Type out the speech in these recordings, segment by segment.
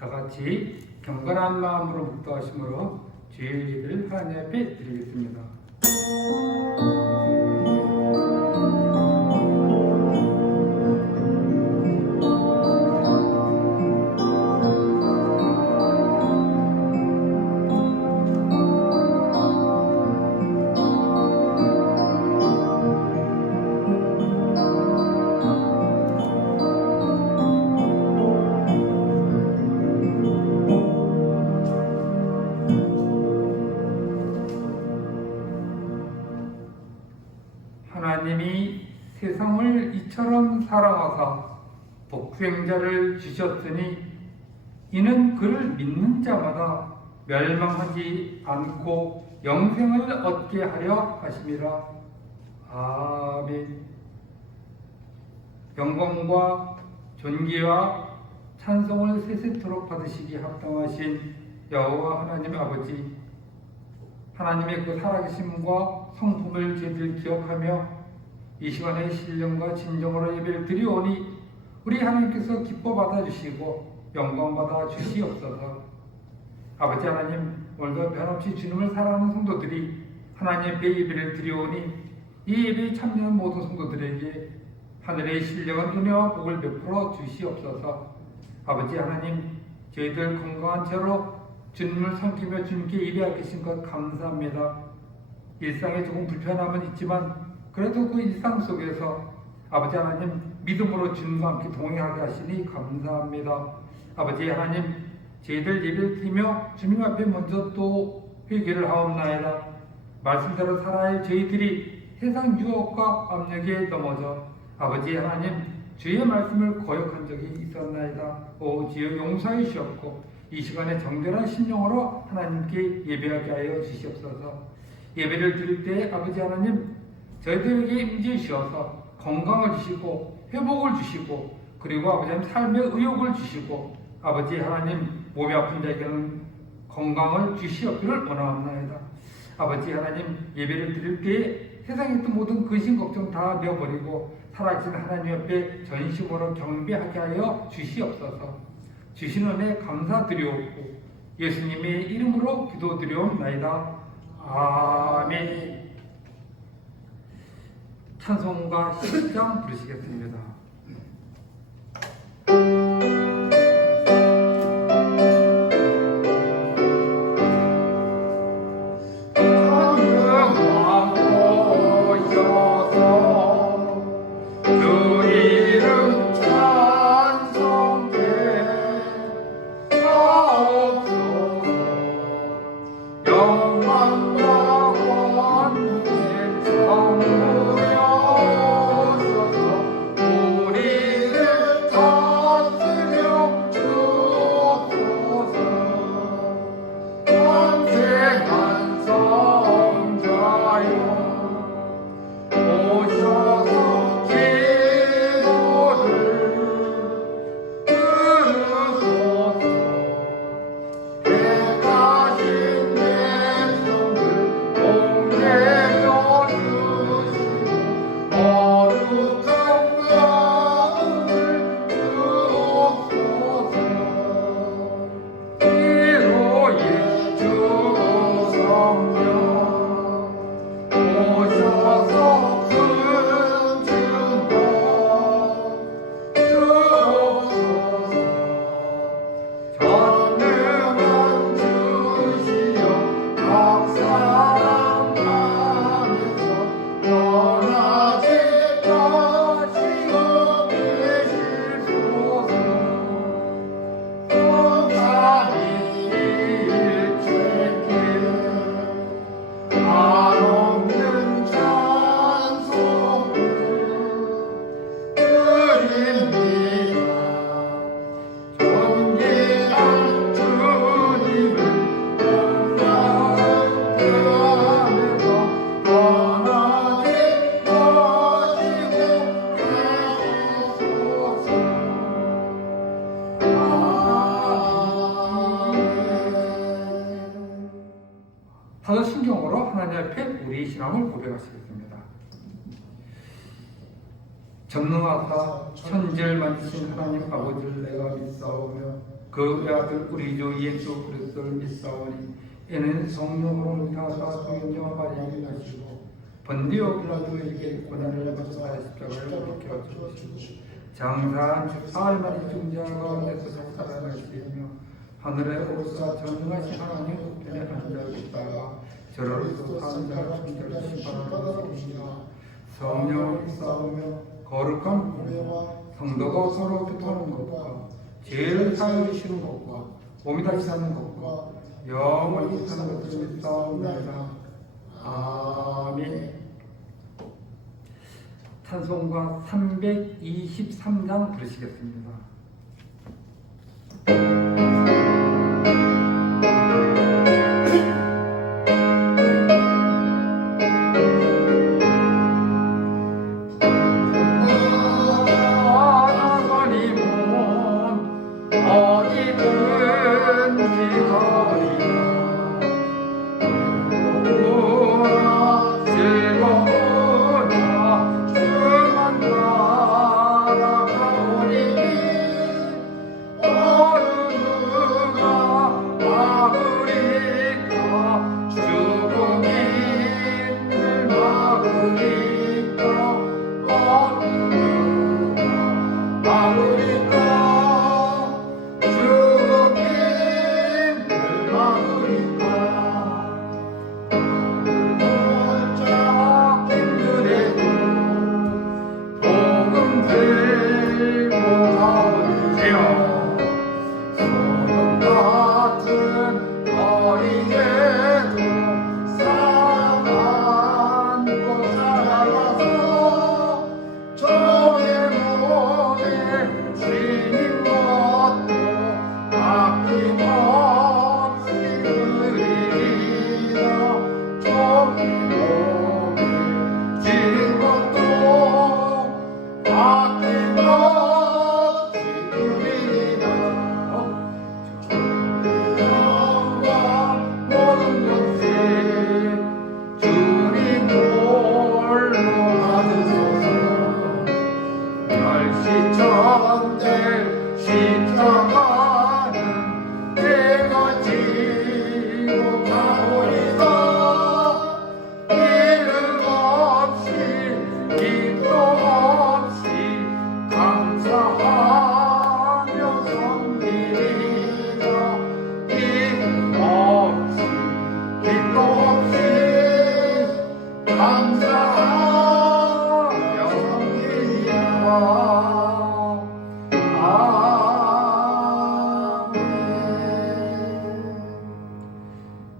다같이 경건한 마음으로 묵도하심으로 주의 예배를 하나님 앞에 드리겠습니다. 하나님이 세상을 이처럼 사랑하사 독생자를 주셨으니 이는 그를 믿는 자마다 멸망하지 않고 영생을 얻게 하려 하심이라. 아멘. 영광과 존귀와 찬송을 세세토록 받으시기 합당하신 여호와 하나님 아버지, 하나님의 그 살아계심과 성품을 저희들 기억하며 이 시간에 신령과 진정으로 예배를 드리오니 우리 하나님께서 기뻐 받아주시고 영광 받아 주시옵소서. 아버지 하나님, 오늘도 변함없이 주님을 사랑하는 성도들이 하나님 앞에 예배를 드리오니 이 예배에 참여한 모든 성도들에게 하늘의 신령한 은혜와 복을 베풀어 주시옵소서. 아버지 하나님, 저희들 건강한 채로 주님을 섬기며 주님께 예배하고 계신 것 감사합니다. 일상에 조금 불편함은 있지만 그래도 그 일상 속에서 아버지 하나님 믿음으로 주님과 함께 동행하게 하시니 감사합니다. 아버지 하나님, 저희들 예배를 드리며 주님 앞에 먼저 또 회개를 하옵나이다. 말씀대로 살아야 할 저희들이 세상 유혹과 압력에 넘어져 아버지 하나님 주의 말씀을 거역한 적이 있었나이다. 오 주여 용서해 주시옵고 이 시간에 정결한 심령으로 하나님께 예배하게 하여 주시옵소서. 예배를 드릴 때 아버지 하나님 저희들에게 임재 주셔서 건강을 주시고 회복을 주시고 그리고 아버지 하나님 삶의 의욕을 주시고 아버지 하나님 몸이 아픈 자에게는 건강을 주시옵기를 원하옵나이다. 아버지 하나님 예배를 드릴 때에 세상에 있던 모든 근심 걱정 다 내어버리고 살아계신 하나님 옆에 전심으로 경배하게 하여 주시옵소서. 주신 은혜 감사드리옵고 예수님의 이름으로 기도드리옵나이다. 아멘. 찬송가 10장 부르시겠습니다. 사도신경으로 하나님 앞에 우리의 신앙을 고백하시겠습니다. 전능하사 천지를 만드신 하나님 아버지를 내가 믿사오며 그 외아들 우리 주 예수 그리스도를 믿사오니 이는 성령으로 믿사사 성령과 마리아를 하시고 번디오 빌라도에게 고난을 받아 십자가를 묵혀 주시고 장사한 사흘만이 중재한 가운데서 살아나시며 하늘에 오르사 전능하신 하나님 우편에 앉아 계시다가 저로서 사는 자를 충절을 심판하시니라. 성령을 믿사오며 거룩한 공회와 성도가 서로 교통하는 것과 죄를 사하시는 것과 몸이 다시 사는 것과 영원히 사는 것을 믿사옵나이다. 아멘. 찬송가 323장 부르시겠습니다.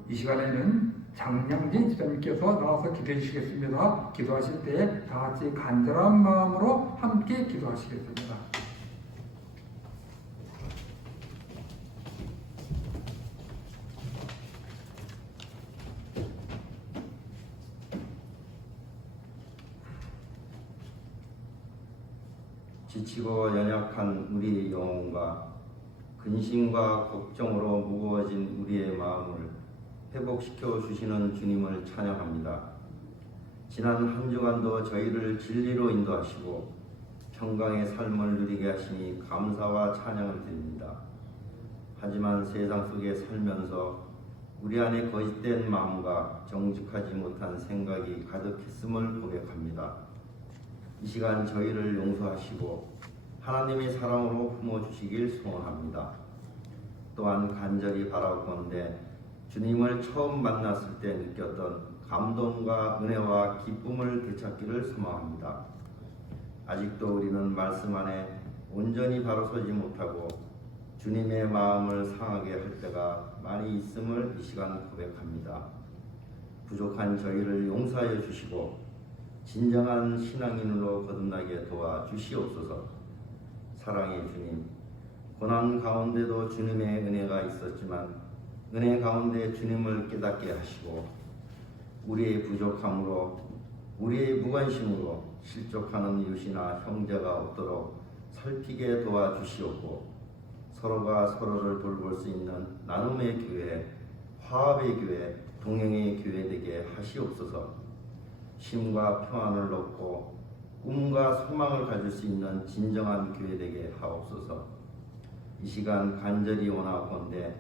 이 시간에는 장량진 집사님께서 나와서 기도해 주시겠습니다. 기도하실 때 다 같이 간절한 마음으로 함께 기도하시겠습니다. 지치고 연약한 우리의 영혼과 근심과 걱정으로 무거워진 우리의 마음을 회복시켜 주시는 주님을 찬양합니다. 지난 한 주간도 저희를 진리로 인도하시고 평강의 삶을 누리게 하시니 감사와 찬양을 드립니다. 하지만 세상 속에 살면서 우리 안에 거짓된 마음과 정직하지 못한 생각이 가득했음을 고백합니다. 이 시간 저희를 용서하시고 하나님의 사랑으로 품어주시길 소원합니다. 또한 간절히 바라보건대 주님을 처음 만났을 때 느꼈던 감동과 은혜와 기쁨을 되찾기를 소망합니다. 아직도 우리는 말씀 안에 온전히 바로 서지 못하고 주님의 마음을 상하게 할 때가 많이 있음을 이 시간 고백합니다. 부족한 저희를 용서하여 주시고 진정한 신앙인으로 거듭나게 도와주시옵소서. 사랑의 주님, 고난 가운데도 주님의 은혜가 있었지만 은혜 가운데 주님을 깨닫게 하시고 우리의 부족함으로 우리의 무관심으로 실족하는 이웃이나 형제가 없도록 살피게 도와주시옵고 서로가 서로를 돌볼 수 있는 나눔의 교회, 화합의 교회, 동행의 교회 되게 하시옵소서. 쉼과 평안을 얻고 꿈과 소망을 가질 수 있는 진정한 교회 되게 하옵소서. 이 시간 간절히 원하건대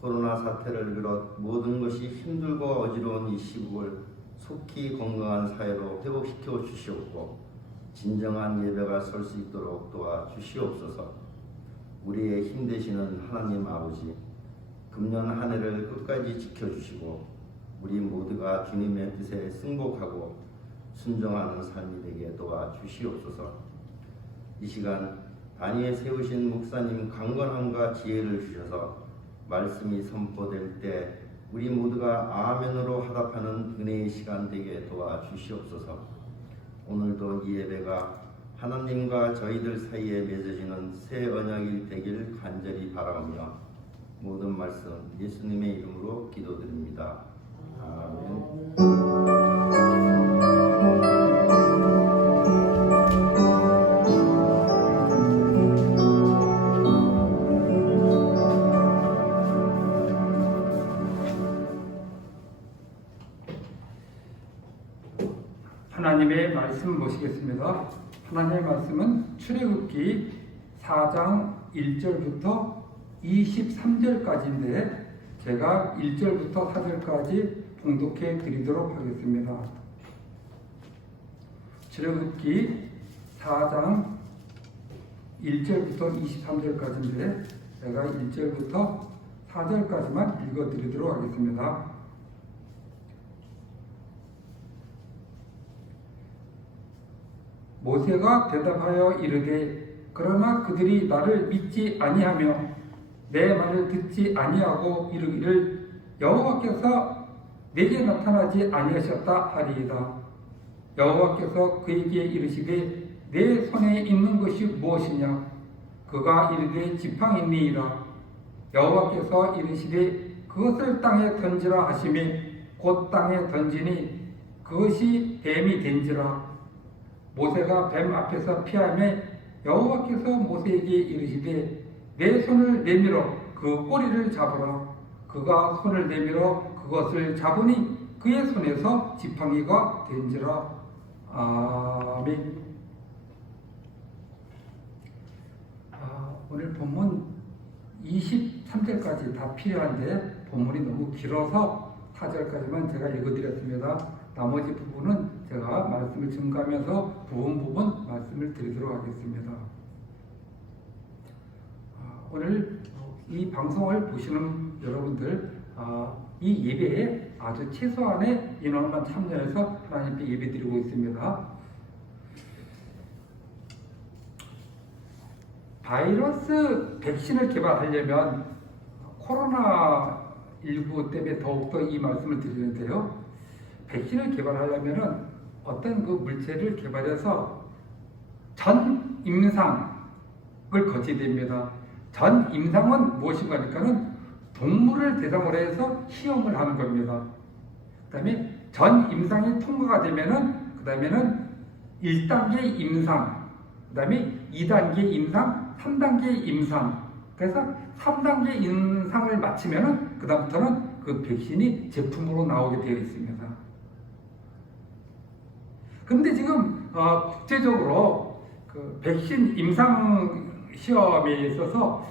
코로나 사태를 비롯 모든 것이 힘들고 어지러운 이 시국을 속히 건강한 사회로 회복시켜 주시옵고 진정한 예배가 설 수 있도록 도와주시옵소서. 우리의 힘 되시는 하나님 아버지, 금년 한 해를 끝까지 지켜주시고 우리 모두가 주님의 뜻에 승복하고 순종하는 삶이 되게 도와주시옵소서. 이 시간 단위에 세우신 목사님 강건함과 지혜를 주셔서 말씀이 선포될 때 우리 모두가 아멘으로 화답하는 은혜의 시간 되게 도와주시옵소서. 오늘도 이 예배가 하나님과 저희들 사이에 맺어지는 새 언약이 되길 간절히 바라오며 모든 말씀 예수님의 이름으로 기도드립니다. 아멘. 하나님의 말씀 보시겠습니다. 하나님의 말씀은 출애굽기 4장 1절부터 23절까지인데 제가 1절부터 4절까지 봉독해 드리도록 하겠습니다. 출애굽기 4장 1절부터 23절까지인데 제가 1절부터 4절까지만 읽어 드리도록 하겠습니다. 모세가 대답하여 이르되 그러나 그들이 나를 믿지 아니하며 내 말을 듣지 아니하고 이르기를 여호와께서 내게 나타나지 아니하셨다 하리이다. 여호와께서 그에게 이르시되 내 손에 있는 것이 무엇이냐? 그가 이르되 지팡이니이다. 여호와께서 이르시되 그것을 땅에 던지라 하시매 곧 땅에 던지니 그것이 뱀이 된지라. 모세가 뱀 앞에서 피하며 여호와께서 모세에게 이르시되 내 손을 내밀어 그 꼬리를 잡으라. 그가 손을 내밀어 그것을 잡으니 그의 손에서 지팡이가 된지라. 아멘. 오늘 본문 23절까지 다 필요한데 본문이 너무 길어서 4절까지만 제가 읽어드렸습니다. 나머지 부분은 제가 말씀을 증가하면서 부분 말씀을 드리도록 하겠습니다. 오늘 이 방송을 보시는 여러분들, 이 예배에 아주 최소한의 인원만 참여해서 하나님께 예배드리고 있습니다. 바이러스 백신을 개발하려면 코로나19 때문에 더욱더 이 말씀을 드리는데요. 백신을 개발하려면 어떤 그 물체를 개발해서 전 임상을 거쳐야 됩니다. 전 임상은 무엇인가 하니까는 동물을 대상으로 해서 시험을 하는 겁니다. 그 다음에 전 임상이 통과가 되면은, 그 다음에는 1단계 임상, 그 다음에 2단계 임상, 3단계 임상. 그래서 3단계 임상을 마치면은, 그 다음부터는 그 백신이 제품으로 나오게 되어 있습니다. 그런데 지금, 국제적으로 그 백신 임상 시험에 있어서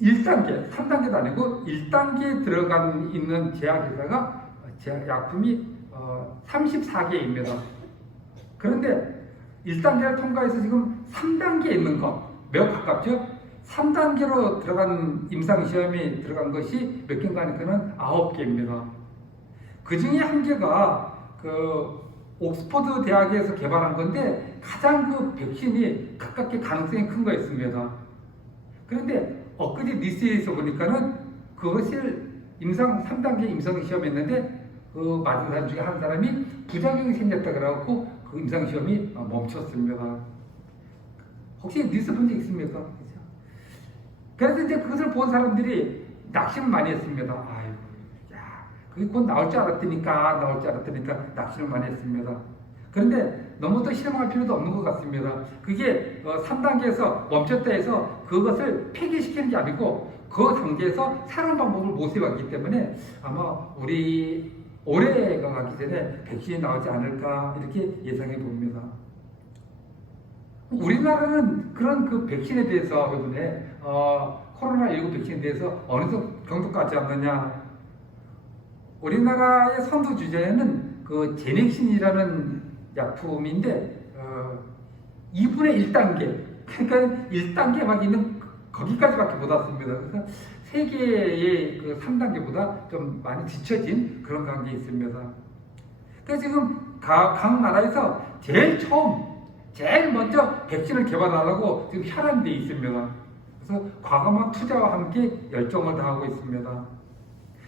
1단계, 3단계도 아니고 1단계에 들어간 있는 제약회사가 약품이 34개입니다. 그런데 1단계를 통과해서 지금 3단계에 있는 거 매우 가깝죠? 3단계로 들어간 임상시험에 들어간 것이 몇 개인가 하니까는 9개입니다. 그 중에 한 개가 그 옥스퍼드 대학에서 개발한 건데 가장 그 백신이 가깝게 가능성이 큰 거였습니다. 그런데 엊그제 뉴스에서 보니까는 그것을 임상 3단계 임상 시험했는데 그 맞은 사람 중에 한 사람이 부작용이 생겼다 그래갖고 그 임상 시험이 멈췄습니다. 혹시 뉴스 본 적 있습니까? 그래서 이제 그것을 본 사람들이 낙심을 많이 했습니다. 아이고, 야, 그게 곧 나올 줄 알았더니까 낙심을 많이 했습니다. 그런데 너무 또 실망할 필요도 없는 것 같습니다. 그게 3단계에서 멈췄다 해서 그것을 폐기시키는 게 아니고 그 단계에서 새로운 방법을 모색했기 때문에 아마 우리 올해가 가기 전에 백신이 나오지 않을까 이렇게 예상해 봅니다. 우리나라는 그런 그 백신에 대해서 이번에 코로나19 백신에 대해서 어느 정도까지 왔느냐? 우리나라의 선두 주제는 그 제넥신이라는 약품인데 2분의 1단계, 그러니까 1단계만 있는 거기까지밖에 못 왔습니다. 그래서 세계의 그 3단계보다 좀 많이 뒤처진 그런 관계에 있습니다. 그래서 지금 각 나라에서 제일 먼저 백신을 개발하려고 지금 혈안돼 있습니다. 그래서 과감한 투자와 함께 열정을 다하고 있습니다.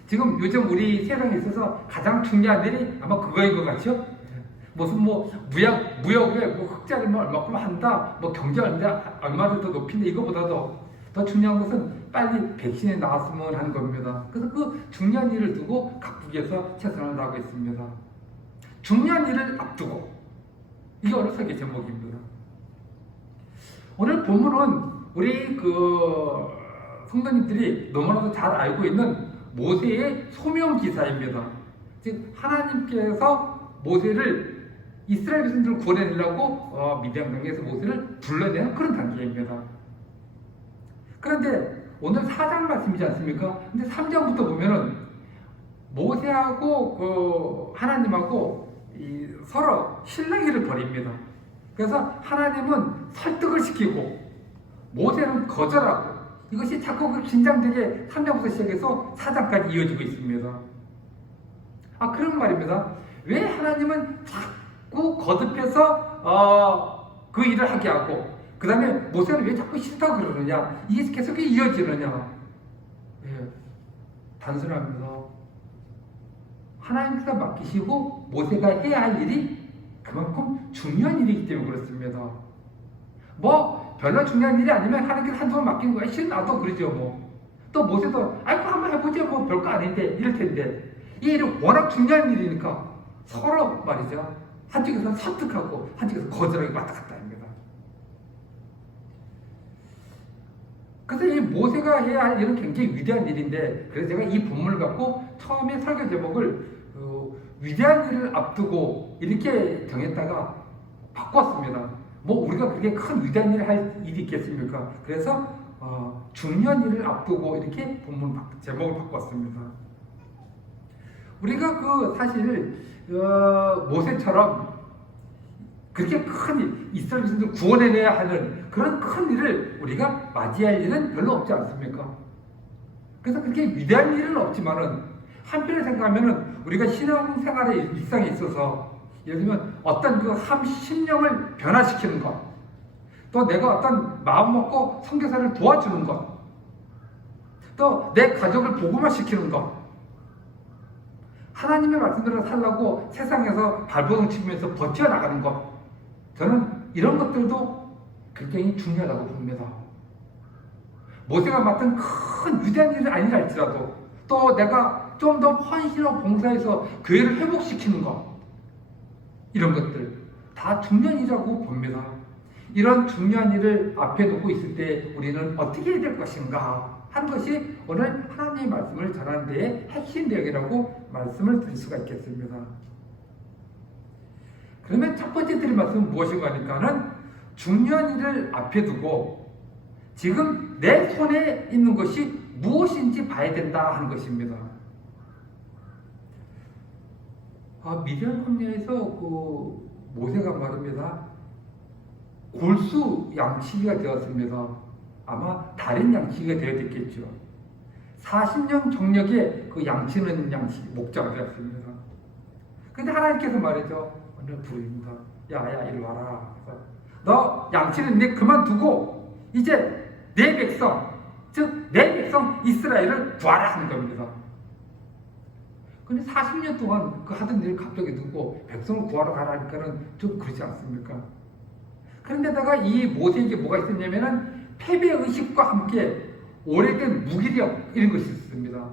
지금 요즘 우리 세상에 있어서 가장 중요한 일이 아마 그거인 것 같죠? 무슨 무역에 흑자리만 얼마큼 한다, 경제 얼마를 더 높인다, 이거보다도 더 중요한 것은 빨리 백신이 나왔으면 하는 겁니다. 그래서 그 중요한 일을 두고 각국에서 최선을 다하고 있습니다. 중요한 일을 앞두고, 이게 오늘 설교 제목입니다. 오늘 본문은 우리 성도님들이 너무나도 잘 알고 있는 모세의 소명 기사입니다. 즉 하나님께서 모세를 이스라엘 백성들을 구원해내려고 미디안 강에서 모세를 불러내는 그런 단계입니다. 그런데 오늘 4장 말씀이지 않습니까? 근데 3장부터 보면은 모세하고 하나님하고 서로 실랑이를 벌입니다. 그래서 하나님은 설득을 시키고 모세는 거절하고, 이것이 자꾸 긴장되게 3장부터 시작해서 4장까지 이어지고 있습니다. 그런 말입니다. 왜 하나님은 자꾸 거듭해서 그 일을 하게 하고, 그 다음에 모세는 왜 자꾸 싫다고 그러느냐? 이게 계속 이어지느냐? 단순합니다. 하나님께서 맡기시고 모세가 해야 할 일이 그만큼 중요한 일이기 때문에 그렇습니다. 별로 중요한 일이 아니면 하나님께서 한두 번 맡기는 거야. 싫은 나도 그러죠. 또 모세도 한번 해보지 별거 아닌데 이럴 텐데, 이 일은 워낙 중요한 일이니까 서로 말이죠. 한쪽에서는 설득하고 한쪽에서 거절하기 왔다 갔다 합니다. 그래서 이 모세가 해야 할 일은 굉장히 위대한 일인데, 그래서 제가 이 본문을 갖고 처음에 설교 제목을 위대한 일을 앞두고 이렇게 정했다가 바꿨습니다. 우리가 그렇게 큰 위대한 일을 할 일이 있겠습니까? 그래서 중요한 일을 앞두고 이렇게 본문 제목을 바꿨습니다. 우리가 사실 모세처럼 그렇게 큰 일, 이스라엘 백성들 구원해내야 하는 그런 큰 일을 우리가 맞이할 일은 별로 없지 않습니까? 그래서 그렇게 위대한 일은 없지만은 한편으로 생각하면은 우리가 신앙생활의 일상에 있어서 예를 들면 어떤 심령을 변화시키는 것, 또 내가 어떤 마음 먹고 선교사를 도와주는 것, 또 내 가족을 복음화시키는 것, 하나님의 말씀대로 살라고 세상에서 발버둥 치면서 버텨나가는 것, 저는 이런 것들도 굉장히 중요하다고 봅니다. 모세가 맡은 큰 위대한 일은 아니라 할지라도 또 내가 좀 더 헌신하고 봉사해서 교회를 회복시키는 것, 이런 것들 다 중요한 일이라고 봅니다. 이런 중요한 일을 앞에 놓고 있을 때 우리는 어떻게 해야 될 것인가 하는 것이 오늘 하나님의 말씀을 전하는 데의 핵심 내용이라고 말씀을 드릴 수가 있겠습니다. 그러면 첫 번째 드릴 말씀은 무엇인가 하니까는 중요한 일을 앞에 두고 지금 내 손에 있는 것이 무엇인지 봐야 된다 하는 것입니다. 미디안 광야에서 모세가 말입니다. 골수 양치기가 되었습니다. 아마 달인 양치기가 되어야 됐겠죠. 40년 정력에 양치는 목자가 되었습니다. 근데 하나님께서 말이죠. 오늘 부릅니다. 야, 이리 와라. 그래서 너 양치는 내 그만두고 이제 내 백성, 즉 내 백성 이스라엘을 구하라 하는 겁니다. 근데 40년 동안 하던 일을 갑자기 두고 백성을 구하러 가라 하니까는 좀 그렇지 않습니까? 그런데다가 이 모세에게 뭐가 있었냐면은 패배의식과 함께 오래된 무기력 이런 것이 있습니다.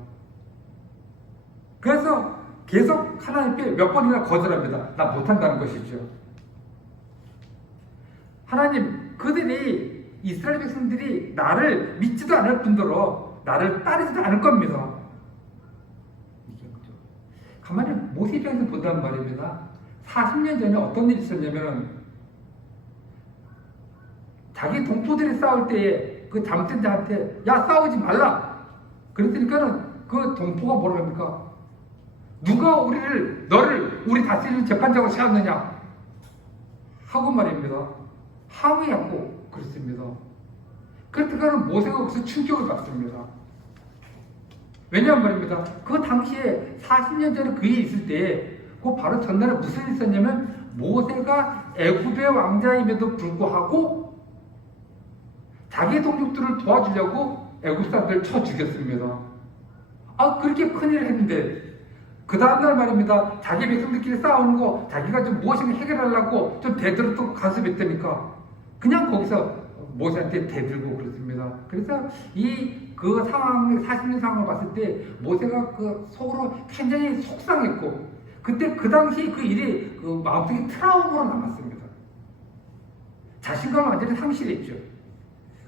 그래서 계속 하나님께 몇 번이나 거절합니다. 나 못한다는 것이죠. 하나님, 이스라엘 백성들이 나를 믿지도 않을 뿐더러 나를 따르지도 않을 겁니다. 가만히 모세 입장에서 본다는 말입니다. 40년 전에 어떤 일이 있었냐면 자기 동포들이 싸울 때에 그 잘못된 자한테 야 싸우지 말라 그랬으니까는 그 동포가 뭐라 합니까? 누가 너를 우리 다스리는 재판장으로 세웠느냐 하고 말입니다. 항의하고 그랬습니다. 그랬더니 모세가 거기서 충격을 받습니다. 왜냐하면 말입니다. 그 당시에 40년 전에 그 일이 있을 때 그 바로 전날에 무슨 일이 있었냐면 모세가 애굽의 왕자임에도 불구하고 자기 동족들을 도와주려고 애굽 사람들을 쳐 죽였습니다. 그렇게 큰일을 했는데 그 다음날 말입니다. 자기 백성들끼리 싸우는 거 자기가 좀 무엇인가 해결하려고 좀 대들었던 간섭했다니까 그냥 거기서 모세한테 대들고 그렇습니다. 그래서 그 상황, 40년 상황을 봤을 때 모세가 그 속으로 굉장히 속상했고 그때 그 당시 그 일이 그 마음속에 트라우마로 남았습니다. 자신감을 완전히 상실했죠.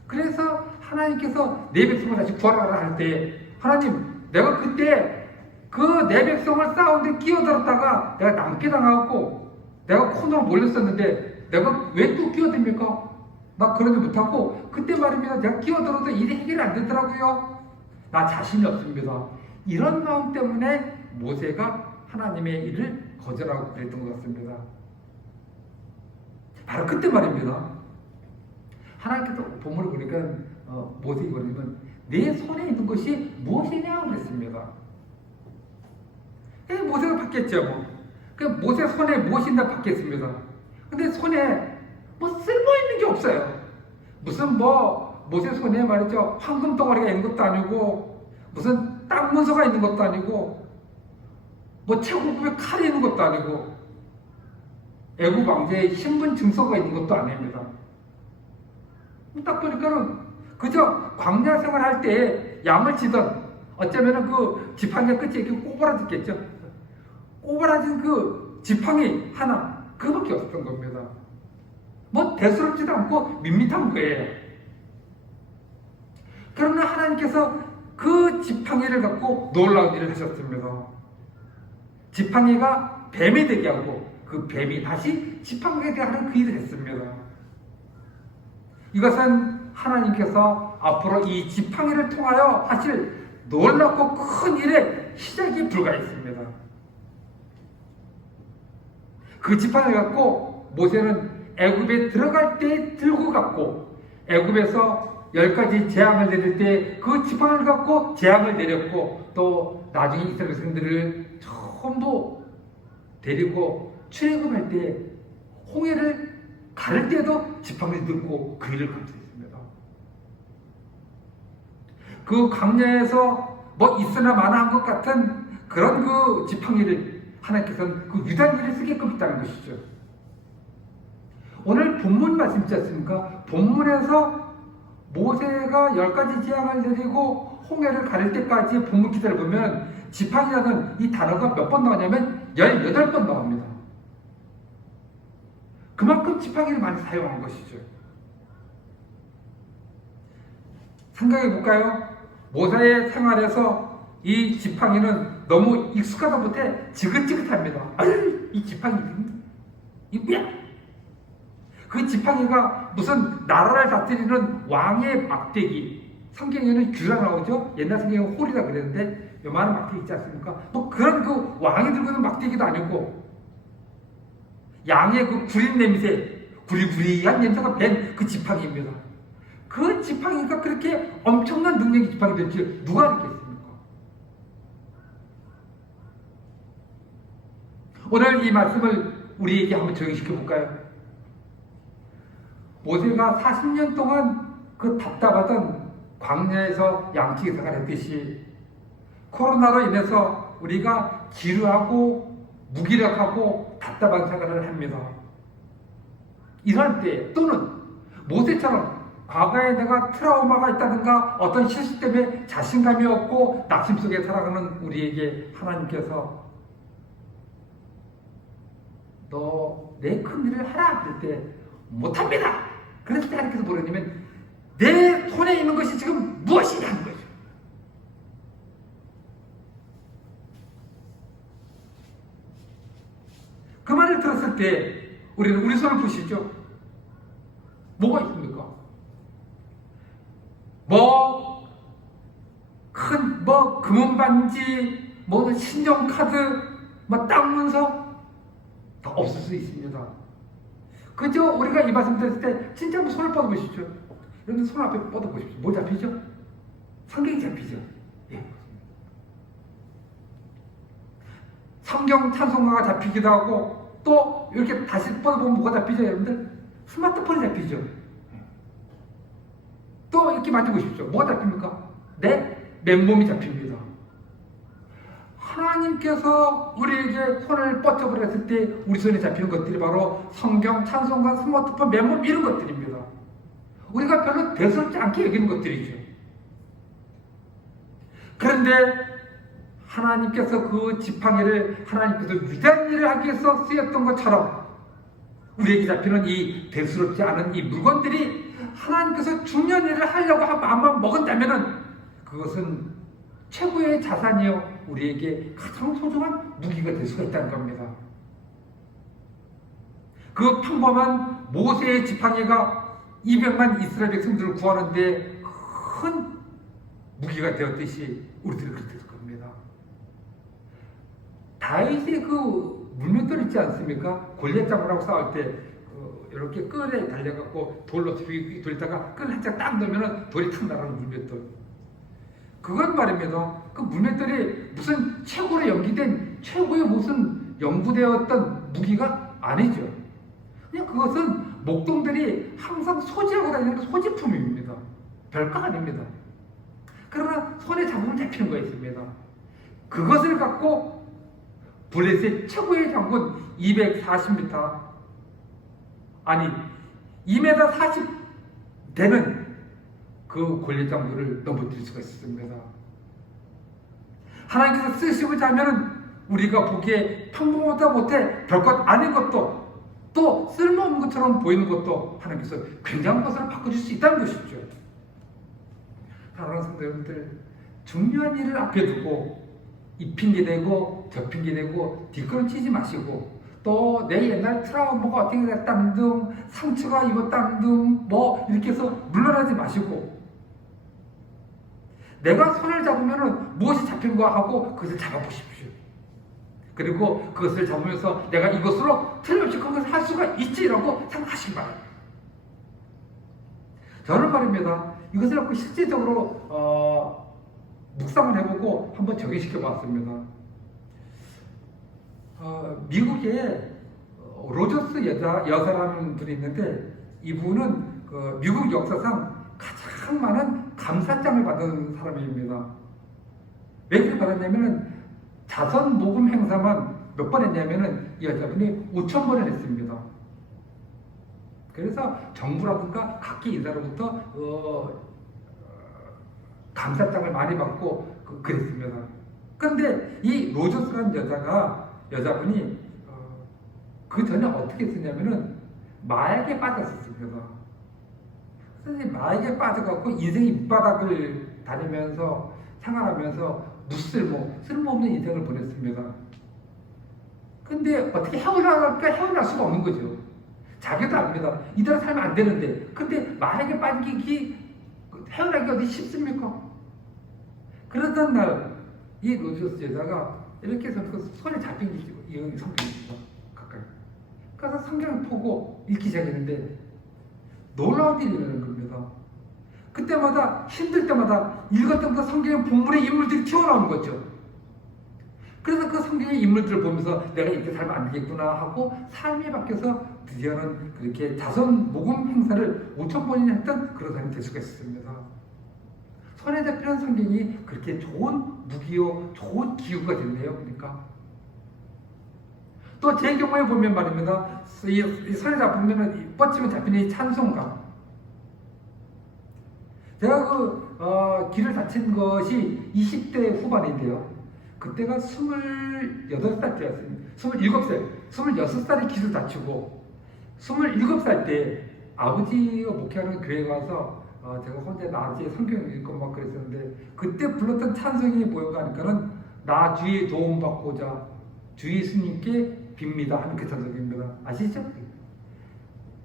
그래서 하나님께서 내 백성을 다시 구하라 할 때 하나님 내가 그때 그 내 백성을 싸우는데 끼어들었다가 내가 남게 당하고 내가 코너로 몰렸었는데 내가 왜 또 끼어듭니까? 나 그러지 못하고 그때 말입니다. 내가 끼어들어도 일이 해결이 안 되더라고요. 나 자신이 없습니다. 이런 마음 때문에 모세가 하나님의 일을 거절하고 그랬던 것 같습니다. 바로 그때 말입니다. 하나님께서 본문을 보니까 모세에게 보니까 내 손에 있는 것이 무엇이냐 그랬습니다. 모세가 받겠죠. 뭐. 그 모세 손에 무엇이 있나 받겠습니다. 근데 손에 뭐 쓸모있는 게 없어요. 무슨 모세 손에 말이죠. 황금 덩어리가 있는 것도 아니고 무슨 땅 문서가 있는 것도 아니고 최고급의 칼이 있는 것도 아니고 애굽 왕제의 신분 증서가 있는 것도 아닙니다. 딱 보니까는 그저 광야 생활할 때 양을 치던 어쩌면은 그 지팡이 끝에 이렇게 꼬부라졌겠죠. 꼬부라진 그 지팡이 하나 그밖에 없었던 겁니다. 대수롭지도 않고 밋밋한 거예요. 그러나 하나님께서 그 지팡이를 갖고 놀라운 일을 하셨습니다. 지팡이가 뱀이 되게 하고 그 뱀이 다시 지팡이가 되게 하는 그 일을 했습니다. 이것은 하나님께서 앞으로 이 지팡이를 통하여 하실 놀랍고 큰 일의 시작이 불가했습니다. 그 지팡이를 갖고 모세는 애굽에 들어갈 때 들고 갔고 애굽에서 10가지 재앙을 내릴 때 그 지팡이를 갖고 재앙을 내렸고 또 나중에 이스라엘 백성들을 전부 데리고 출애굽할 때 홍해를 가를 때도 지팡이를 들고 그 일을 감수했습니다. 그 광야에서 있으나 마나한 것 같은 그런 그 지팡이를 하나님께서는 그 유단일을 쓰게끔 했다는 것이죠. 오늘 본문 말씀 있지 않습니까? 본문에서 모세가 10가지 재앙을 내리고 홍해를 가를 때까지 본문 기사를 보면 지팡이라는 이 단어가 몇 번 나오냐면 18번 나옵니다. 그만큼 지팡이를 많이 사용한 것이죠. 생각해 볼까요? 모세의 생활에서 이 지팡이는 너무 익숙하다 못해 지긋지긋합니다. 이 지팡이 이 뭐야? 그 지팡이가 무슨 나라를 다스리는 왕의 막대기, 성경에는 규라 나오죠? 옛날 성경에는 홀이라 그랬는데 요만한 막대기 있지 않습니까? 그런 그 왕이 들고 있는 막대기도 아니고 양의 그 구린 냄새, 구리구리한 냄새가 밴 그 지팡이입니다. 그 지팡이가 그렇게 엄청난 능력의 지팡이 될지 누가 알겠습니까? 오늘 이 말씀을 우리에게 한번 적용시켜 볼까요? 모세가 40년 동안 그 답답하던 광야에서 양치기 생활을 했듯이 코로나로 인해서 우리가 지루하고 무기력하고 답답한 생활을 합니다. 이럴 때 또는 모세처럼 과거에 내가 트라우마가 있다든가 어떤 실수 때문에 자신감이 없고 낙심 속에 살아가는 우리에게 하나님께서 너 내 큰 일을 하라 그럴 때 못합니다. 그랬을 때 하나님께서 뭐라냐면 내 손에 있는 것이 지금 무엇이냐는 거죠. 그 말을 들었을 때 우리는 우리 손을 보시죠. 뭐가 있습니까? 돈반지, 뭐 신용카드, 뭐 땅 문서 다 없을 수 있습니다. 그저 우리가 이 말씀 드렸을 때 진짜 한번 손을 뻗어보십시오. 여러분 손 앞에 뻗어보십시오. 뭐 잡히죠? 성경이 잡히죠. 예. 성경 찬송가가 잡히기도 하고 또 이렇게 다시 뻗어보면 뭐가 잡히죠 여러분들? 스마트폰이 잡히죠. 또 이렇게 만져보십시오. 뭐가 잡힙니까? 내 맨몸이 잡힙니다. 하나님께서 우리에게 손을 뻗쳐버렸을 때 우리 손에 잡히는 것들이 바로 성경, 찬송가, 스마트폰, 맨몸 이런 것들입니다. 우리가 별로 대수롭지 않게 여기는 것들이죠. 그런데 하나님께서 그 지팡이를 하나님께서 위대한 일을 하기 위해서 쓰였던 것처럼 우리에게 잡히는 이 대수롭지 않은 이 물건들이 하나님께서 중요한 일을 하려고 마음만 먹은다면 그것은 최고의 자산이요 우리에게 가장 소중한 무기가 될 수가 있다는 겁니다. 그 평범한 모세의 지팡이가 200만 이스라엘 백성들을 구하는 데 큰 무기가 되었듯이 우리들이 그렇게 될 겁니다. 다윗의 그 물맷돌 있지 않습니까? 골리앗 잡으라고 싸울 때 이렇게 끈에 달려갖고 돌로 돌다가 끈 한짝 딱 넣으면 돌이 탁 나가는 물맷돌. 그건 말입니다. 그 물맷돌이 무슨 최고로 연기된 최고의 무슨 연구되었던 무기가 아니죠. 그냥 그것은 목동들이 항상 소지하고 다니는 소지품입니다. 별거 아닙니다. 그러나 손에 잡으면 잡히는 거 있습니다. 그것을 갖고 블레셋 최고의 장군 240m 아니 2m 40 되는 그 골리앗 장군을 넘어뜨릴 수가 있습니다. 하나님께서 쓰시고자 하면 우리가 보기에 평범하다 못해 별것 아닌 것도 또 쓸모없는 것처럼 보이는 것도 하나님께서 굉장한 것으로 바꿔줄 수 있다는 것이죠. 사랑하는 성도 여러분들, 중요한 일을 앞에 두고 이 핑계대고 저 핑계대고 뒷걸음치지 마시고 또 내 옛날 트라우마가 어떻게 됐다는 등 상처가 입었다는 등 뭐 이렇게 해서 물러나지 마시고 내가 손을 잡으면 무엇이 잡힌가 하고 그것을 잡아보십시오. 그리고 그것을 잡으면서 내가 이것으로 틀림없이 그것을 할 수가 있지라고 생각하시기 바랍니다. 저는 말입니다. 이것을 갖고 실제적으로 묵상을 해보고 한번 적용시켜 봤습니다. 미국에 로저스 여사라는 분이 있는데 이분은 그 미국 역사상 가장 많은 감사장을 받은 사람입니다. 왜 그렇게 받았냐면은 자선 모금 행사만 몇 번 했냐면은 이 여자분이 5,000번을 했습니다. 그래서 정부라든가 각기 인사로부터 감사장을 많이 받고 그랬습니다. 그런데 이 로저스라는 여자분이 그 전에 어떻게 했었냐면은 마약에 빠졌었습니다. 그래서 마약에 빠져갖고 인생의 밑바닥을 다니면서 생활하면서 쓸모없는 인생을 보냈습니다. 근데 어떻게 헤어나갈까 헤어날 수가 없는 거죠. 자기도 압니다. 이대로 살면 안 되는데. 근데 마약에 빠진 게 헤어나기 어디 쉽습니까? 그러던 날, 이 로저스 여자가 이렇게 해서 손에 잡힌 게 있고, 이 성경입니다. 가까이. 그래서 성경을 보고 읽기 시작했는데, 놀라운 일이 일어나는 겁니다. 그때마다, 힘들 때마다 읽었던 그 성경의 본문의 인물들이 튀어나오는 거죠. 그래서 그 성경의 인물들을 보면서 내가 이렇게 살면 안 되겠구나 하고 삶이 바뀌어서 드디어는 그렇게 자선 모금 행사를 5,000번이나 했던 그런 사람이 될 수가 있습니다. 손에 잡히는 성경이 그렇게 좋은 무기요, 좋은 기후가 됐네요. 그러니까. 또 제 경우에 보면 말입니다. 이 손에 잡으면, 뻗치면 잡히는 이 찬송가. 제가 길을 다친 것이 20대 후반인데요. 그때가 28살 때였습니다. 26살이 길을 다치고 27살 때 아버지가 목회하는 교회에 가서 제가 혼자 낮에 성경 읽고 막 그랬었는데 그때 불렀던 찬송이 뭐였가 하니까는 나 주의 도움 받고자 주 예수님께 빕니다 하는 그 찬송입니다. 아시죠?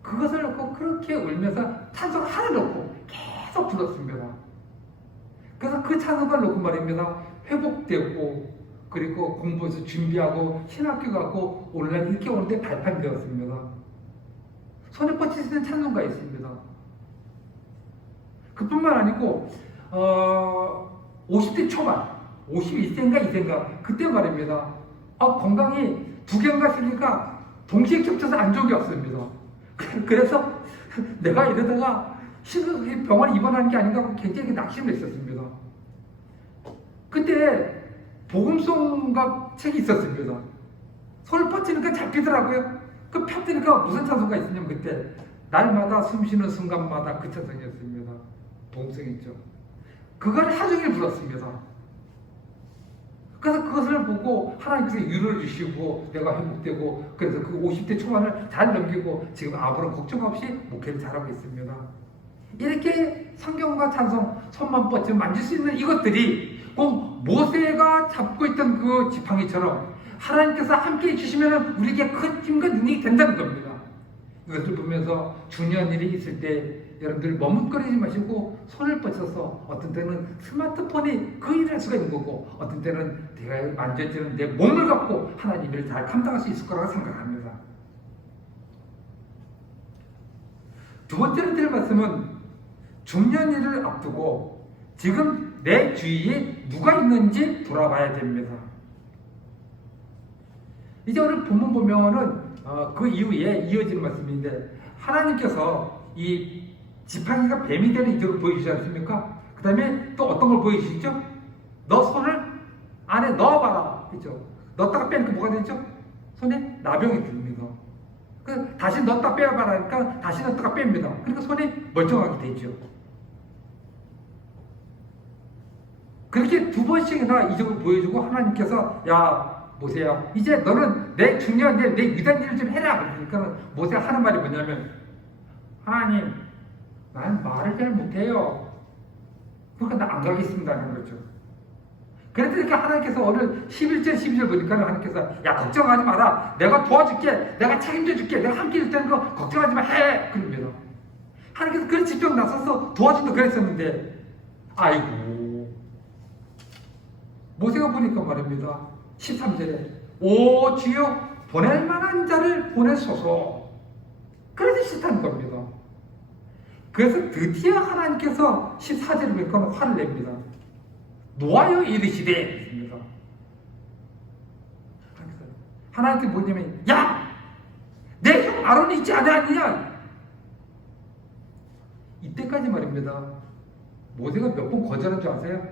그것을 놓고 그렇게 울면서 찬송을 하나 놓고 계속 불렀습니다. 그래서 그 찬송을 놓고 말입니다. 회복되고 그리고 공부해서 준비하고 신학교 가고 온라인 이렇게 오는데 발판되었습니다. 손에 뻗칠 수 있는 찬송가 있습니다. 그뿐만 아니고 50대 초반 51세인가 2세인가 그때 말입니다. 건강이 2개인가 3개가 동시에 겹쳐서 안 좋은 게 없습니다. 그래서 내가 이러다가 병원에 입원하는 게 아닌가 하고 굉장히 낙심을 했었습니다. 그때 복음송가 책이 있었습니다. 손을 뻗치니까 잡히더라고요. 그 펴뜨니까 무슨 찬송가 있었냐면 그때 날마다 숨쉬는 순간마다 그 찬송이었습니다. 복음송이죠. 그걸 하루 종일 불렀습니다. 그래서 그것을 보고 하나님께서 위로를 주시고 내가 회복되고 그래서 그 50대 초반을 잘 넘기고 지금 아무런 걱정 없이 목회를 잘하고 있습니다. 이렇게 성경과 찬송 손만 뻗치면 만질 수 있는 이것들이 꼭 모세가 잡고 있던 그 지팡이처럼 하나님께서 함께 해주시면 우리에게 큰 힘과 능력이 된다는 겁니다. 이것을 보면서 중요한 일이 있을 때 여러분들 머뭇거리지 마시고 손을 뻗쳐서 어떤 때는 스마트폰이 그 일을 할 수가 있는 거고 어떤 때는 내가 만져지는 내 몸을 갖고 하나님 일을 잘 감당할 수 있을 거라고 생각합니다. 두 번째로 드릴 말씀은 중요한 일을 앞두고 지금 내 주위에 누가 있는지 돌아봐야 됩니다. 이제 오늘 본문 보면은 그 이후에 이어지는 말씀인데 하나님께서 이 지팡이가 뱀이 되는 이적을 보여주지 않습니까? 그 다음에 또 어떤 걸 보여주시죠? 너 손을 안에 넣어봐라. 그죠? 넣었다가 빼니까 뭐가 되죠? 손에 나병이 듭니다. 다시 넣었다 빼봐라 하니까 다시 넣었다가 뺍니다. 그러니까 손이 멀쩡하게 되죠. 그렇게 2번씩이나 이적을 보여주고 하나님께서 야 모세야 이제 너는 내 중요한 내 위대한 일을 좀 해라. 그러니까 모세가 하는 말이 뭐냐면 하나님 난 말을 잘 못해요. 그러니까 나 안 가겠습니다 하는 거죠. 그러니까 하나님께서 오늘 11절 12절 보니까 하나님께서 야 걱정하지 마라. 내가 도와줄게. 내가 책임져 줄게. 내가 함께 일 테는 거 걱정하지 마 해. 그럽니다. 하나님께서 그런 직접 나서서 도와준다 그랬었는데 아이고 모세가 보니까 말입니다. 13절에 오 주여 보낼 만한 자를 보내소서. 그래서 싫다는 겁니다. 그래서 드디어 하나님께서 14절에 보니까 화를 냅니다. 놓아요 이르시되. 하나님께 뭐냐면 야! 내 형 아론이 있지 않았느냐? 이때까지 말입니다. 모세가 몇 번 거절한 줄 아세요?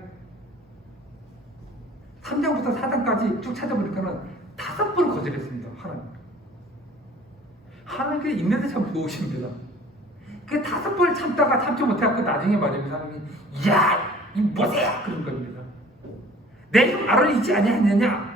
3장부터 4장까지 쭉 찾아보니까는 5번을 거절했습니다. 하나님께서 인내도 참 좋으십니다. 그 5번을 참다가 참지 못해갖고 나중에 말입니다. 하나님이 야! 이 모세야! 그런 겁니다. 내 형 아론이 있지 아니하느냐?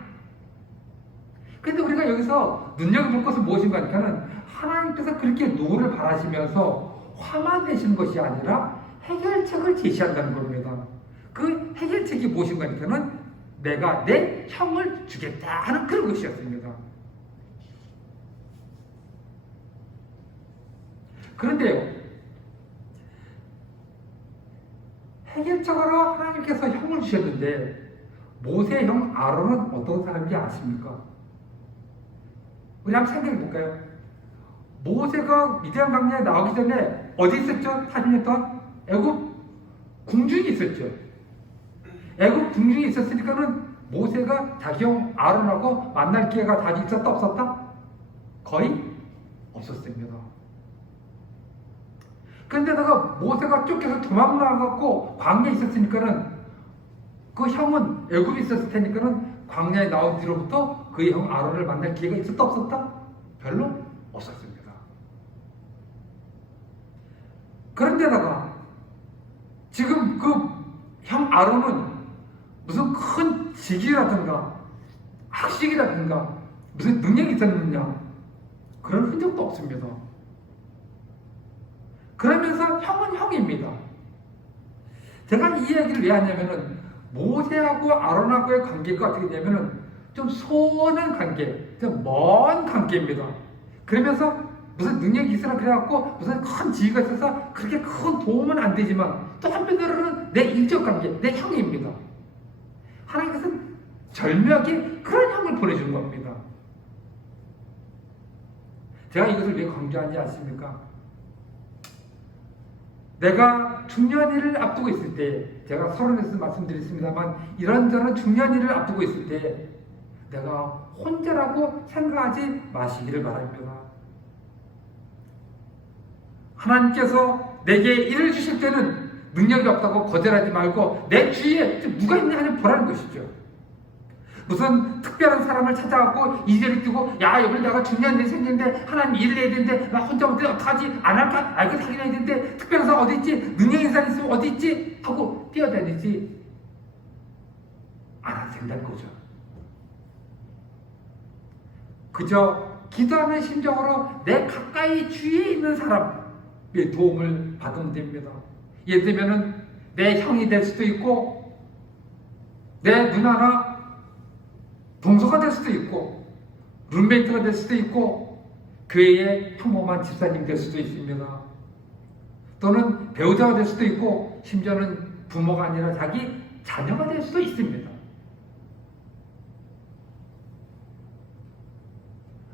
근데 우리가 여기서 눈여겨볼 것은 무엇인가 하니까는 하나님께서 그렇게 노를 바라시면서 화만 내시는 것이 아니라 해결책을 제시한다는 겁니다. 그 해결책이 무엇인가 하니까는 내가 내 형을 주겠다 하는 그런 것이었습니다. 그런데요, 해결책으로 하나님께서 형을 주셨는데 모세 형 아론은 어떤 사람인지 아십니까? 우리 한번 생각해 볼까요? 모세가 미디안 광야에 나오기 전에 어디 있었죠? 40년 동안? 애굽 궁중이 있었죠. 애굽 궁중이 있었으니까는 모세가 자기 형 아론하고 만날 기회가 다 있었다 없었다? 거의 없었습니다. 그런데다가 모세가 쫓겨서 도망 나가고 광야에 있었으니까는 그 형은 애굽에 있었을 테니까는 광야에 나온 뒤로부터 그의 형 아론을 만날 기회가 있었다 없었다? 별로 없었습니다. 그런데다가 지금 그 형 아론은 무슨 큰 직위라든가 학식이라든가 무슨 능력이 있었느냐 그런 흔적도 없습니다. 그러면서 형은 형입니다. 제가 이 얘기를 왜 하냐면은 모세하고 아론하고의 관계가 어떻게 되냐면은 좀 소원한 관계, 좀 먼 관계입니다. 그러면서 무슨 능력이 있으라 그래갖고 무슨 큰 지위가 있어서 그렇게 큰 도움은 안 되지만 또 한편으로는 내 인적 관계, 내 형입니다. 하나님께서는 절묘하게 그런 형을 보내준 겁니다. 제가 이것을 왜 강조하는지 아십니까? 내가 중요한 일을 앞두고 있을 때, 제가 서론에서 말씀드렸습니다만 이런저런 중요한 일을 앞두고 있을 때 내가 혼자라고 생각하지 마시기를 바랍니다. 하나님께서 내게 일을 주실 때는 능력이 없다고 거절하지 말고 내 주위에 누가 있냐 하는 보라는 것이죠. 무슨 특별한 사람을 찾아갖고 이제를 두고 야 여기 내가 중요한 일이 생기는데 하나님 일을 해야 되는데 나 혼자 못해 어떡하지? 안 할까? 알고 하긴 해야 되는데 특별한 사람 어디 있지? 능력 있는 사람 있으면 어디 있지? 하고 뛰어다니지 안 된다는 거죠. 그저 기도하는 심정으로 내 가까이 주위에 있는 사람의 도움을 받으면 됩니다. 예를 들면은 내 형이 될 수도 있고 내 누나나 동서가 될 수도 있고 룸메이트가 될 수도 있고 교회의 평범한 집사님 될 수도 있습니다. 또는 배우자가 될 수도 있고 심지어는 부모가 아니라 자기 자녀가 될 수도 있습니다.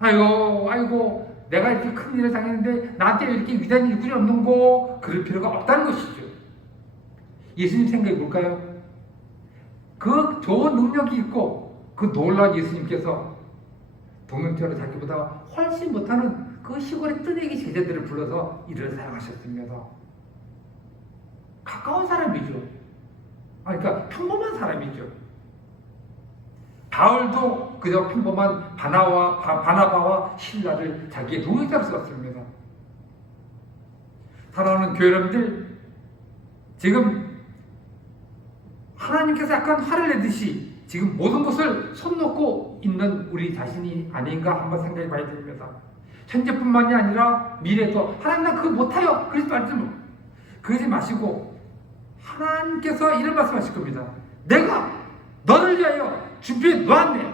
아이고 내가 이렇게 큰 일을 당했는데 나한테 왜 이렇게 위대한 일꾼이 없는 거 그럴 필요가 없다는 것이죠. 예수님 생각해 볼까요? 그 좋은 능력이 있고 그 놀라운 예수님께서 동명적으로 자기보다 훨씬 못하는 그 시골의 뜨내기 제자들을 불러서 일을 사용하셨습니다. 가까운 사람이죠. 그러니까 평범한 사람이죠. 바울도 그저 평범한 바나바와 실라를 자기의 동역자로 썼습니다. 사랑하는 교회 여러분들, 지금 하나님께서 약간 화를 내듯이 지금 모든 것을 손 놓고 있는 우리 자신이 아닌가 한번 생각해 봐야 됩니다. 현재뿐만이 아니라 미래도 하나님 나 그거 못해요. 그러지 마시고 하나님께서 이런 말씀하실 겁니다. 내가 너를 위하여 준비해 놓았네.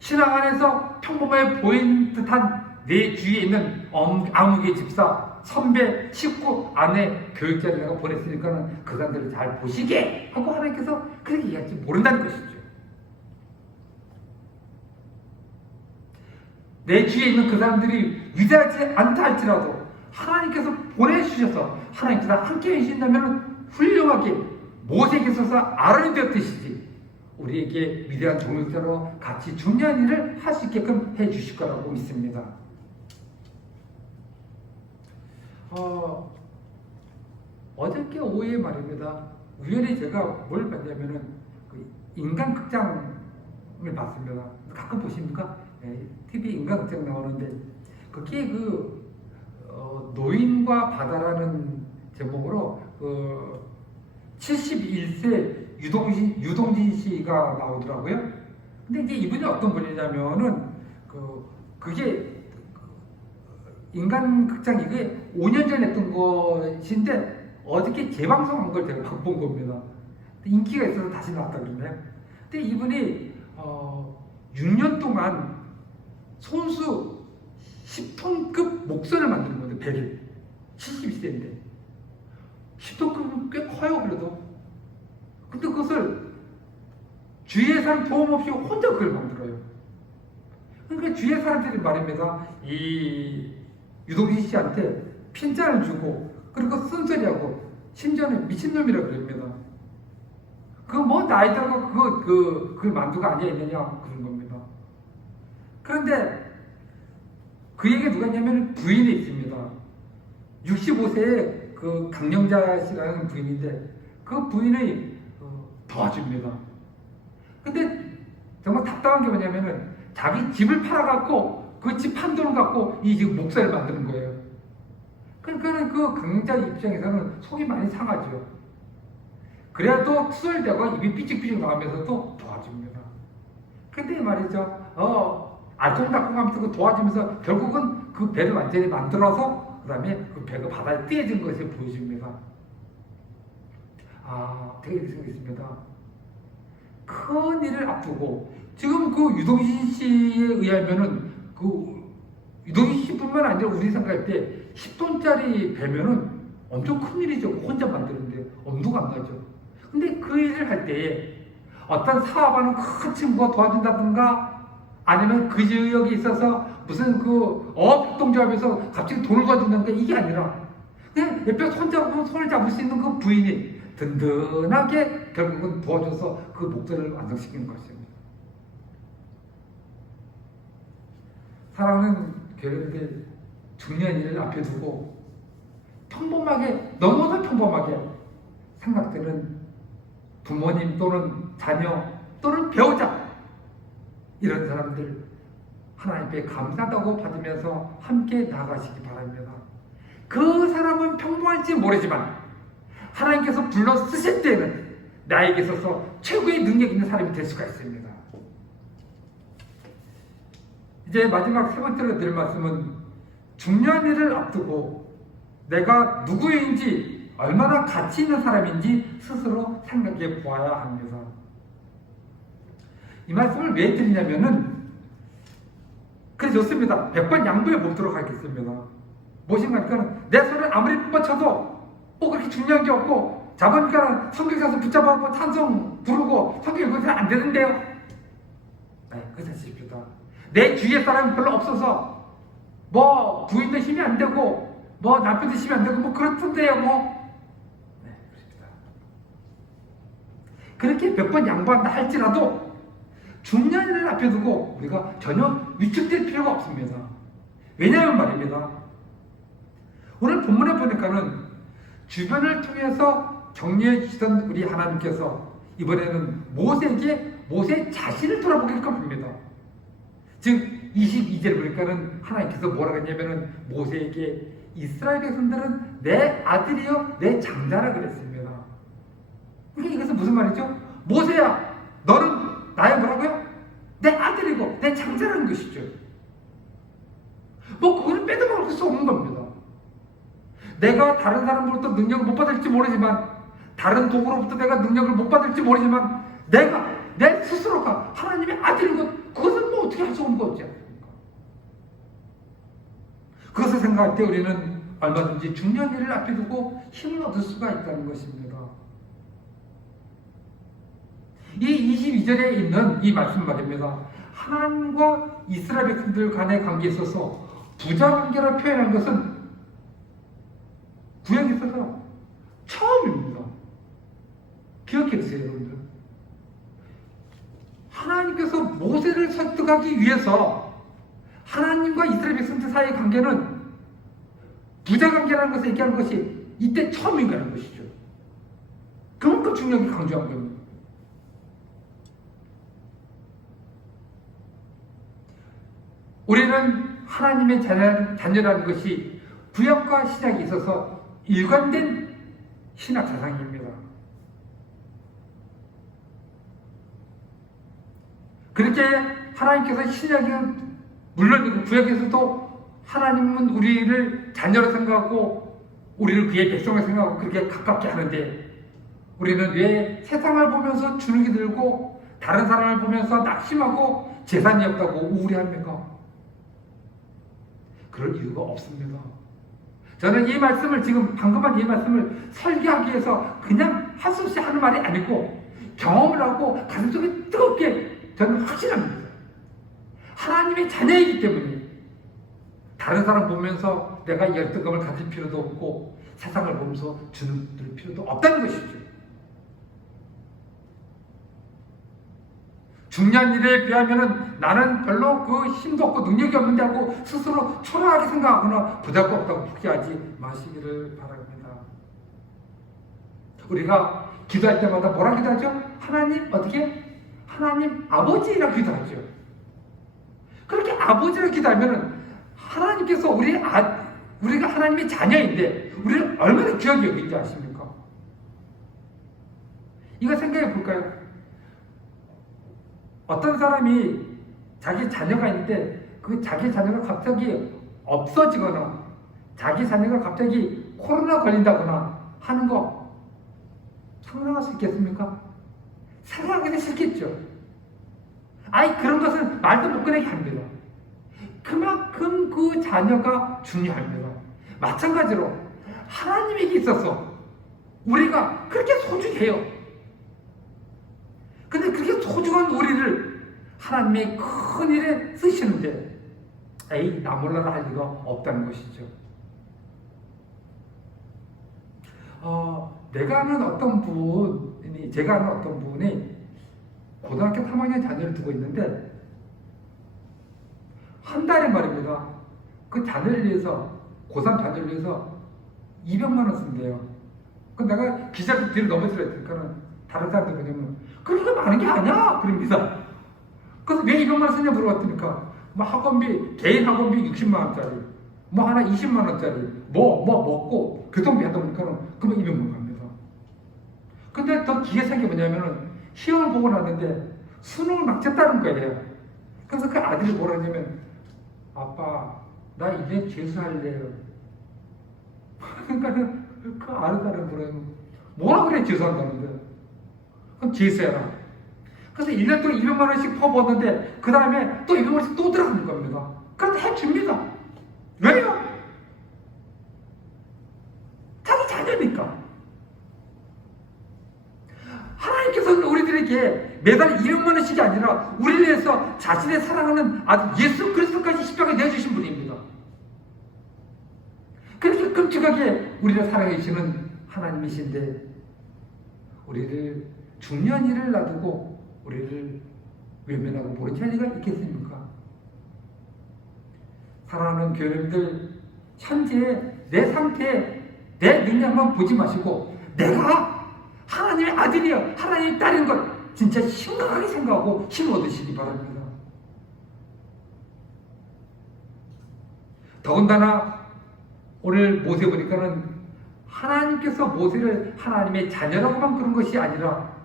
신앙 안에서 평범해 보이는 듯한 내 주위에 있는 아무개 집사, 선배, 식구, 아내, 교육자를 내가 보냈으니까는 그 사람들을 잘 보시게 하고 하나님께서 그렇게 얘기할지 모른다는 것이죠. 내 주위에 있는 그 사람들이 위대하지 않다 할지라도 하나님께서 보내주셔서 하나님께서 함께 해주신다면 훌륭하게 모세에게 있어서 아론이 되었듯이 우리에게 위대한 동역자로 같이 중요한 일을 할 수 있게끔 해주실 거라고 믿습니다. 어저께 오후에 말입니다. 우연히 제가 뭘 봤냐면은 그 인간극장을 봤습니다. 가끔 보십니까? TV 인간극장 나오는데 거기에 노인과 바다라는 제목으로 71세 유동진 씨가 나오더라고요. 근데 이제 이분이 어떤 분이냐면은 그게 인간극장 이게 5년 전에 했던 것인데 어저께 재방송한 걸 제가 본 겁니다. 인기가 있어서 다시 나왔다 그러네요. 근데 이분이 6년 동안 손수 10톤급 목선을 만드는 건데 배를 72세인데 10톤급은 꽤 커요. 그래도 근데 그것을 주위의 사람 도움 없이 혼자 그걸 만들어요. 그러니까 주위의 사람들이 말입니다. 이 유동진 씨한테 핀잔을 주고 그리고 쓴소리하고 심지어는 미친놈이라고 그럽니다. 나이 들어가 그걸 만두가 아니야 있느냐 그런 겁니다. 그런데 그 얘기가 누가 있냐면 부인이 있습니다. 65세의 그 강영자 씨라는 부인인데 그 부인이 도와줍니다. 근데 정말 답답한 게 뭐냐면은 자기 집을 팔아갖고 그 집 판 돈을 갖고 이 지금 목살을 만드는 거예요. 그러니까 그 강영자 입장에서는 속이 많이 상하죠. 그래야 또 투덜대고 입이 삐죽삐죽 나오면서도 도와줍니다. 근데 말이죠. 알콩달콩하면서 도와주면서 결국은 그 배를 완전히 만들어서 그 다음에 그 배가 바다에 띄어진 것을 보여줍니다. 되게 이렇게 생겼습니다. 큰 일을 앞두고 지금 그 유동진 씨에 의하면은 유동진 씨뿐만 아니라 우리 생각할 때 10톤짜리 배면은 엄청 큰 일이죠. 혼자 만드는데 엄두가 안 나죠. 근데 그 일을 할 때에 어떤 사업하는 큰 친구가 도와준다든가 아니면 그 지역에 있어서 무슨 그 어업동조합에서 갑자기 돈을 도와준다든가 이게 아니라 그냥 옆에 손을 잡을 수 있는 그 부인이 든든하게 결국은 도와줘서 그 목적을 완성시키는 것입니다. 사랑하는 교회들, 중년일을 앞에 두고 평범하게, 너무나 평범하게 생각되는 부모님 또는 자녀 또는 배우자, 이런 사람들 하나님께 감사하다고 받으면서 함께 나아가시기 바랍니다. 그 사람은 평범할지 모르지만 하나님께서 불러 쓰실 때는 나에게 있어서 최고의 능력 있는 사람이 될 수가 있습니다. 이제 마지막 세 번째로 드릴 말씀은 중년일을 앞두고 내가 누구인지 얼마나 가치 있는 사람인지 스스로 생각해 보아야 합니다. 이 말씀을 왜 드리냐면은 그래 좋습니다. 100번 양보해 보도록 하겠습니다. 무엇인가 하니까 내 손을 아무리 뻗쳐도 그렇게 중요한 게 없고 자보니까 성경 가서 붙잡아서 찬송 부르고 성경 읽으면 안 되는데요. 그 사실입니다. 내 주위에 사람이 별로 없어서 뭐 부인도 힘이 안 되고 뭐 남편도 힘이 안 되고 뭐 그렇던데요 그렇습니다. 그렇게 몇 번 양보한다 할지라도 중년일을 앞에 두고 우리가 전혀 위축될 필요가 없습니다. 왜냐하면 말입니다. 오늘 본문에 보니까는 주변을 통해서 격려해 주시던 우리 하나님께서 이번에는 모세에게 모세 자신을 돌아보게끔 합니다. 즉 22절을 보니까는 하나님께서 뭐라고 했냐면은 모세에게 이스라엘 백성들은 내 아들이요 내 장자라 그랬습니다. 그러니까 이것은 무슨 말이죠? 모세야 너는 나의 뭐라고요? 내 아들이고 내 장자라는 것이죠. 뭐 그거는 빼도 박을 수 없는 겁니다. 내가 다른 사람으로부터 능력을 못 받을지 모르지만 다른 도구로부터 내가 능력을 못 받을지 모르지만 내가 내 스스로가 하나님의 아들이고 그것은 뭐 어떻게 할 수 없는 거지 않습니까? 그것을 생각할 때 우리는 얼마든지 중년일을 앞에 두고 힘을 얻을 수가 있다는 것입니다. 이 22절에 있는 이 말씀 말입니다. 하나님과 이스라엘 백성들 간의 관계에 있어서 부자관계를 표현한 것은 구약에 있어서 처음입니다. 기억해 주세요, 여러분들. 하나님께서 모세를 설득하기 위해서 하나님과 이스라엘 백성들 사이의 관계는 부자관계라는 것을 얘기하는 것이 이때 처음인가라는 것이죠. 그만큼 중요하게 강조한 겁니다. 우리는 하나님의 자녀라는 것이 구약과 신약에 있어서 일관된 신학 사상입니다. 그렇게 하나님께서 신약은 물론 구약에서도 하나님은 우리를 자녀로 생각하고 우리를 그의 백성을 생각하고 그렇게 가깝게 하는데 우리는 왜 세상을 보면서 주눅이 들고 다른 사람을 보면서 낙심하고 재산이 없다고 우울해합니까? 그럴 이유가 없습니다. 저는 이 말씀을 지금 방금 한 이 말씀을 설계하기 위해서 그냥 할 수 없이 하는 말이 아니고 경험을 하고 가슴속에 뜨겁게 저는 확신합니다. 하나님의 자녀이기 때문에 다른 사람 보면서 내가 열등감을 가질 필요도 없고 세상을 보면서 주눅들 필요도 없다는 것이죠. 중년일에 비하면은 나는 별로 그 힘도 없고 능력이 없는데 하고 스스로 초라하게 생각하거나 부담없다고 포기하지 마시기를 바랍니다. 우리가 기도할 때마다 뭐라 기도하죠? 하나님 어떻게? 하나님 아버지라 기도하죠. 그렇게 아버지라 기도하면은 하나님께서 우리가 하나님의 자녀인데 우리를 얼마나 귀하게 여기는지 아십니까? 이거 생각해 볼까요? 어떤 사람이 자기 자녀가 있는데 그 자기 자녀가 갑자기 없어지거나 자기 자녀가 갑자기 코로나 걸린다거나 하는 거 상상할 수 있겠습니까? 상상하기는 싫겠죠. 그런 것은 말도 못 꺼내게 합니다. 그만큼 그 자녀가 중요합니다. 마찬가지로 하나님에게 있어서 우리가 그렇게 소중해요. 근데 그렇게 소중한 우리를 하나님의 큰 일에 쓰시는데 에이 나 몰라라 할 리가 없다는 것이죠. 제가 아는 어떤 분이 고등학교 3학년 자녀를 두고 있는데 한 달에 말입니다. 그 자녀를 위해서 고3 자녀를 위해서 200만 원 쓴대요. 그 내가 기자들 뒤로 넘어지려 했으니까는 다른 사람들 뭐냐면 그렇게 많은 게 아니야 그럽니다. 그래서 왜 200만 원 쓰냐 물어봤더니까 뭐 학원비 개인 학원비 60만 원짜리 뭐 하나 20만 원짜리 뭐 먹고 교통비 하다 보니까는 그러면 200만 원 갑니다. 근데 더 기괴한 게 뭐냐면은 시험을 보고 났는데 수능을 막 쳤다는 거예요. 그래서 그 아들이 뭐라 하냐면 아빠 나 이제 재수할래요. 그러니까는 그 아들은 뭐라 그래 재수한다는데 그럼 재수해라. 그래서 1년 동안 200만 원씩 퍼붓는데 그 다음에 또 200만 원씩 또 들어가는 겁니다. 그런데 해줍니다. 왜요? 자기 자녀니까. 하나님께서는 우리들에게 매달 200만 원씩이 아니라 우리를 위해서 자신의 사랑하는 아들 예수 그리스도까지 십자가에 내주신 분입니다. 그렇게 끔찍하게 우리를 사랑해 주시는 하나님이신데 우리를 중요한 일을 놔두고 우리를 외면하고 모른 자리가 있겠습니까? 사랑하는 교회들 현재 내 상태에 내 능력만 보지 마시고 내가 하나님의 아들이여 하나님의 딸인 것 진짜 심각하게 생각하고 힘을 얻으시기 바랍니다. 더군다나 오늘 모세 보니까는 하나님께서 모세를 하나님의 자녀라고만 그런 것이 아니라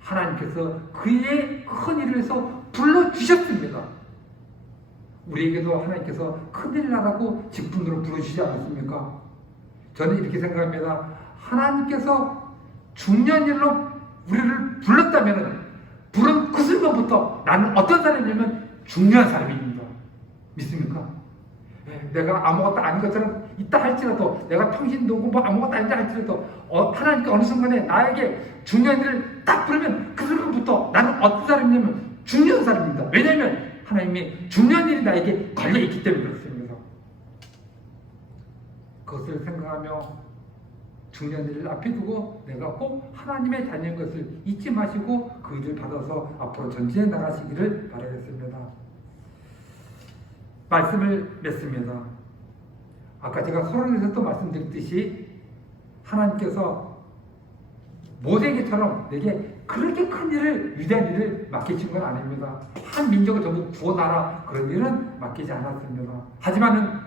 하나님께서 그의 큰 일을 위해서 불러주셨습니다. 우리에게도 하나님께서 큰일 나라고 직분으로 부르시지 않았습니까? 저는 이렇게 생각합니다. 하나님께서 중요한 일로 우리를 불렀다면 부른 그 순간부터 나는 어떤 사람이냐면 중요한 사람입니다. 믿습니까? 내가 아무것도 아닌 것처럼 있다 할지라도 내가 평신도고 뭐 아무것도 아니다 할지라도 하나님께 어느 순간에 나에게 중요한 일을 딱 부르면 그 순간부터 나는 어떤 사람이냐면 중요한 사람입니다. 왜냐하면 하나님이 중요한 일이 나에게 걸려있기 때문에 그렇습니다. 그것을 생각하며 중요한 일을 앞에 두고 내가 꼭 하나님의 자녀인 것을 잊지 마시고 그 일을 받아서 앞으로 전진해 나가시기를 바라겠습니다. 말씀을 맺습니다. 아까 제가 서론에서 또 말씀드렸듯이 하나님께서 모세에게처럼 내게 그렇게 큰 일을 위대한 일을 맡기신 건 아닙니다. 한 민족을 전부 구원하라 그런 일은 맡기지 않았습니다. 하지만은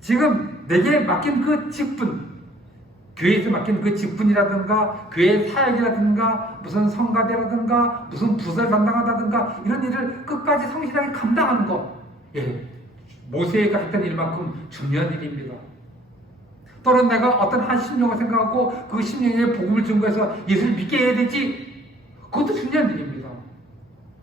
지금 내게 맡긴 그 직분 교회에서 맡긴 그 직분이라든가 교회 사역이라든가 무슨 성가대라든가 무슨 부서를 담당하다든가 이런 일을 끝까지 성실하게 감당하는 것 모세가 했던 일만큼 중요한 일입니다. 또는 내가 어떤 한 심령을 생각하고 그 심령에 복음을 증거해서 예수를 믿게 해야 되지 그것도 중요한 일입니다.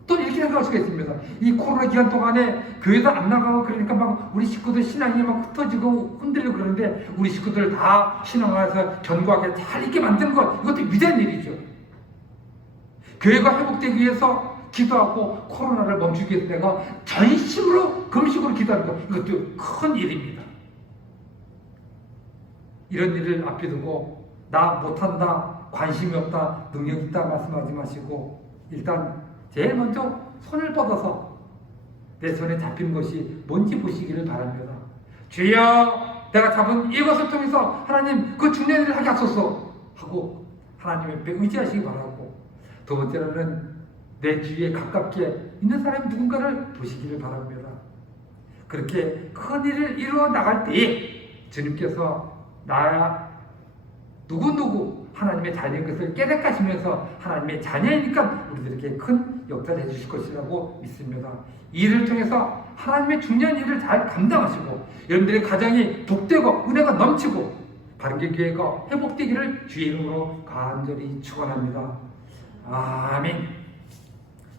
또 이렇게 생각할 수가 있습니다. 이 코로나 기간 동안에 교회도 안 나가고 그러니까 막 우리 식구들 신앙이 막 흩어지고 흔들리고 그러는데 우리 식구들 다 신앙하면서 견고하게 잘 있게 만드는 것 이것도 위대한 일이죠. 교회가 회복되기 위해서 기도하고 코로나를 멈추기 위해서 내가 전심으로 금식으로 기도하는 것 이것도 큰 일입니다. 이런 일을 앞에 두고 나 못한다, 관심이 없다, 능력 있다 말씀하지 마시고 일단 제일 먼저 손을 뻗어서 내 손에 잡힌 것이 뭔지 보시기를 바랍니다. 주여 내가 잡은 이것을 통해서 하나님 그 중요한 일을 하게 하소서 하고 하나님 앞에 의지하시기 바라고 두 번째로는 내 주위에 가깝게 있는 사람이 누군가를 보시기를 바랍니다. 그렇게 큰 일을 이루어 나갈 때에 주님께서 나야 누구누구 하나님의 자녀인 것을 깨닫하시면서 하나님의 자녀이니까 우리들에게 큰 역사를 해주실 것이라고 믿습니다. 이 일을 통해서 하나님의 중요한 일을 잘 감당하시고 여러분들의 가정이 복되고 은혜가 넘치고 바른교회가 회복되기를 주의 이름으로 간절히 축원합니다. 아멘.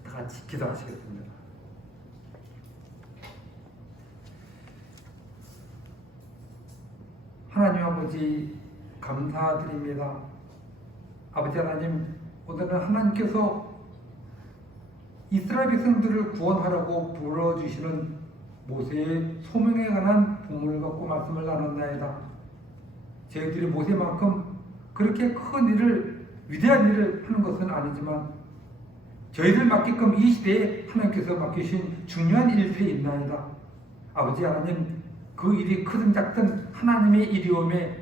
다 같이 기도하시겠습니다. 하나님 아버지 감사드립니다. 아버지 하나님 오늘은 하나님께서 이스라엘 백성들을 구원하라고 불러주시는 모세의 소명에 관한 본문을 갖고 말씀을 나눴나이다. 저희들이 모세만큼 그렇게 큰 일을, 위대한 일을 하는 것은 아니지만 저희들 맡기끔 이 시대에 하나님께서 맡기신 중요한 일들이 있나이다. 아버지 하나님, 그 일이 크든 작든 하나님의 일이오매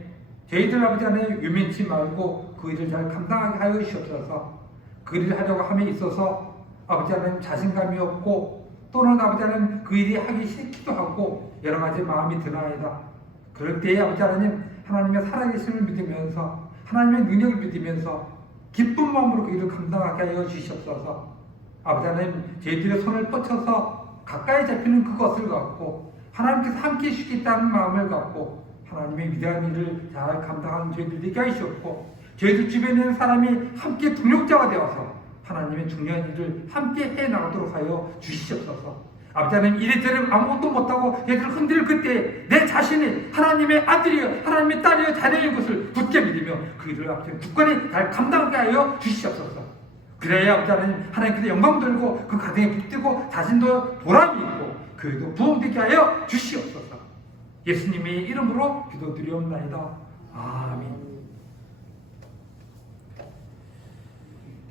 저희들 아버지 하나님 유면치 말고 그 일을 잘 감당하게 하여 주시옵소서. 그 일을 하려고 함에 있어서 아버지 하나님 자신감이 없고 또는 아버지 하나님 그 일이 하기 싫기도 하고 여러 가지 마음이 드나이다. 그럴 때에 아버지 하나님, 하나님의 살아계심을 믿으면서 하나님의 능력을 믿으면서 기쁜 마음으로 그 일을 감당하게 하여 주시옵소서. 아버지 하나님, 저희들의 손을 뻗쳐서 가까이 잡히는 그것을 갖고 하나님께서 함께 해주시겠다는 마음을 갖고 하나님의 위대한 일을 잘 감당하는 저희들 되게 하시옵고 저희들 주변에 있는 사람이 함께 동력자가 되어서 하나님의 중요한 일을 함께 해나가도록 하여 주시옵소서. 아버지 하나님, 이래저래 아무것도 못하고 얘들 흔들 그때 내 자신이 하나님의 아들이여 하나님의 딸이여 자녀인 것을 굳게 믿으며 그 일을 아버지 굳건히 잘 감당하게 하여 주시옵소서. 그래야 아버지 하나님, 하나님께서 영광 돌고 그 가정에 붙들고 자신도 보람이 있고 교회도 부흥되게 하여 주시옵소서. 예수님의 이름으로 기도드리옵나이다. 아멘.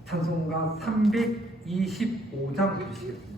찬송가 325장 주시겠습니다.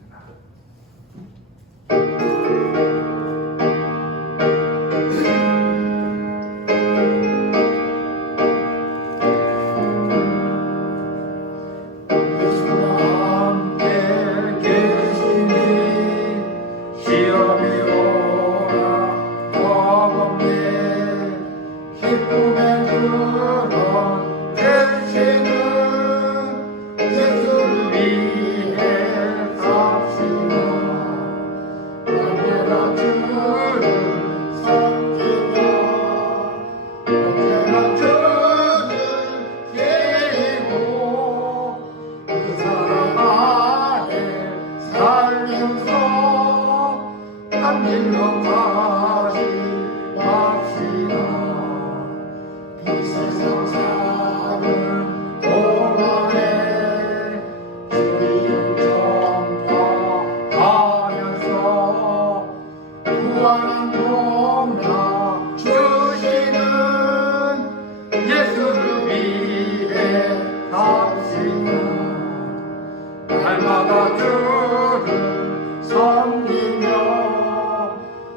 날마다 주를 섬기며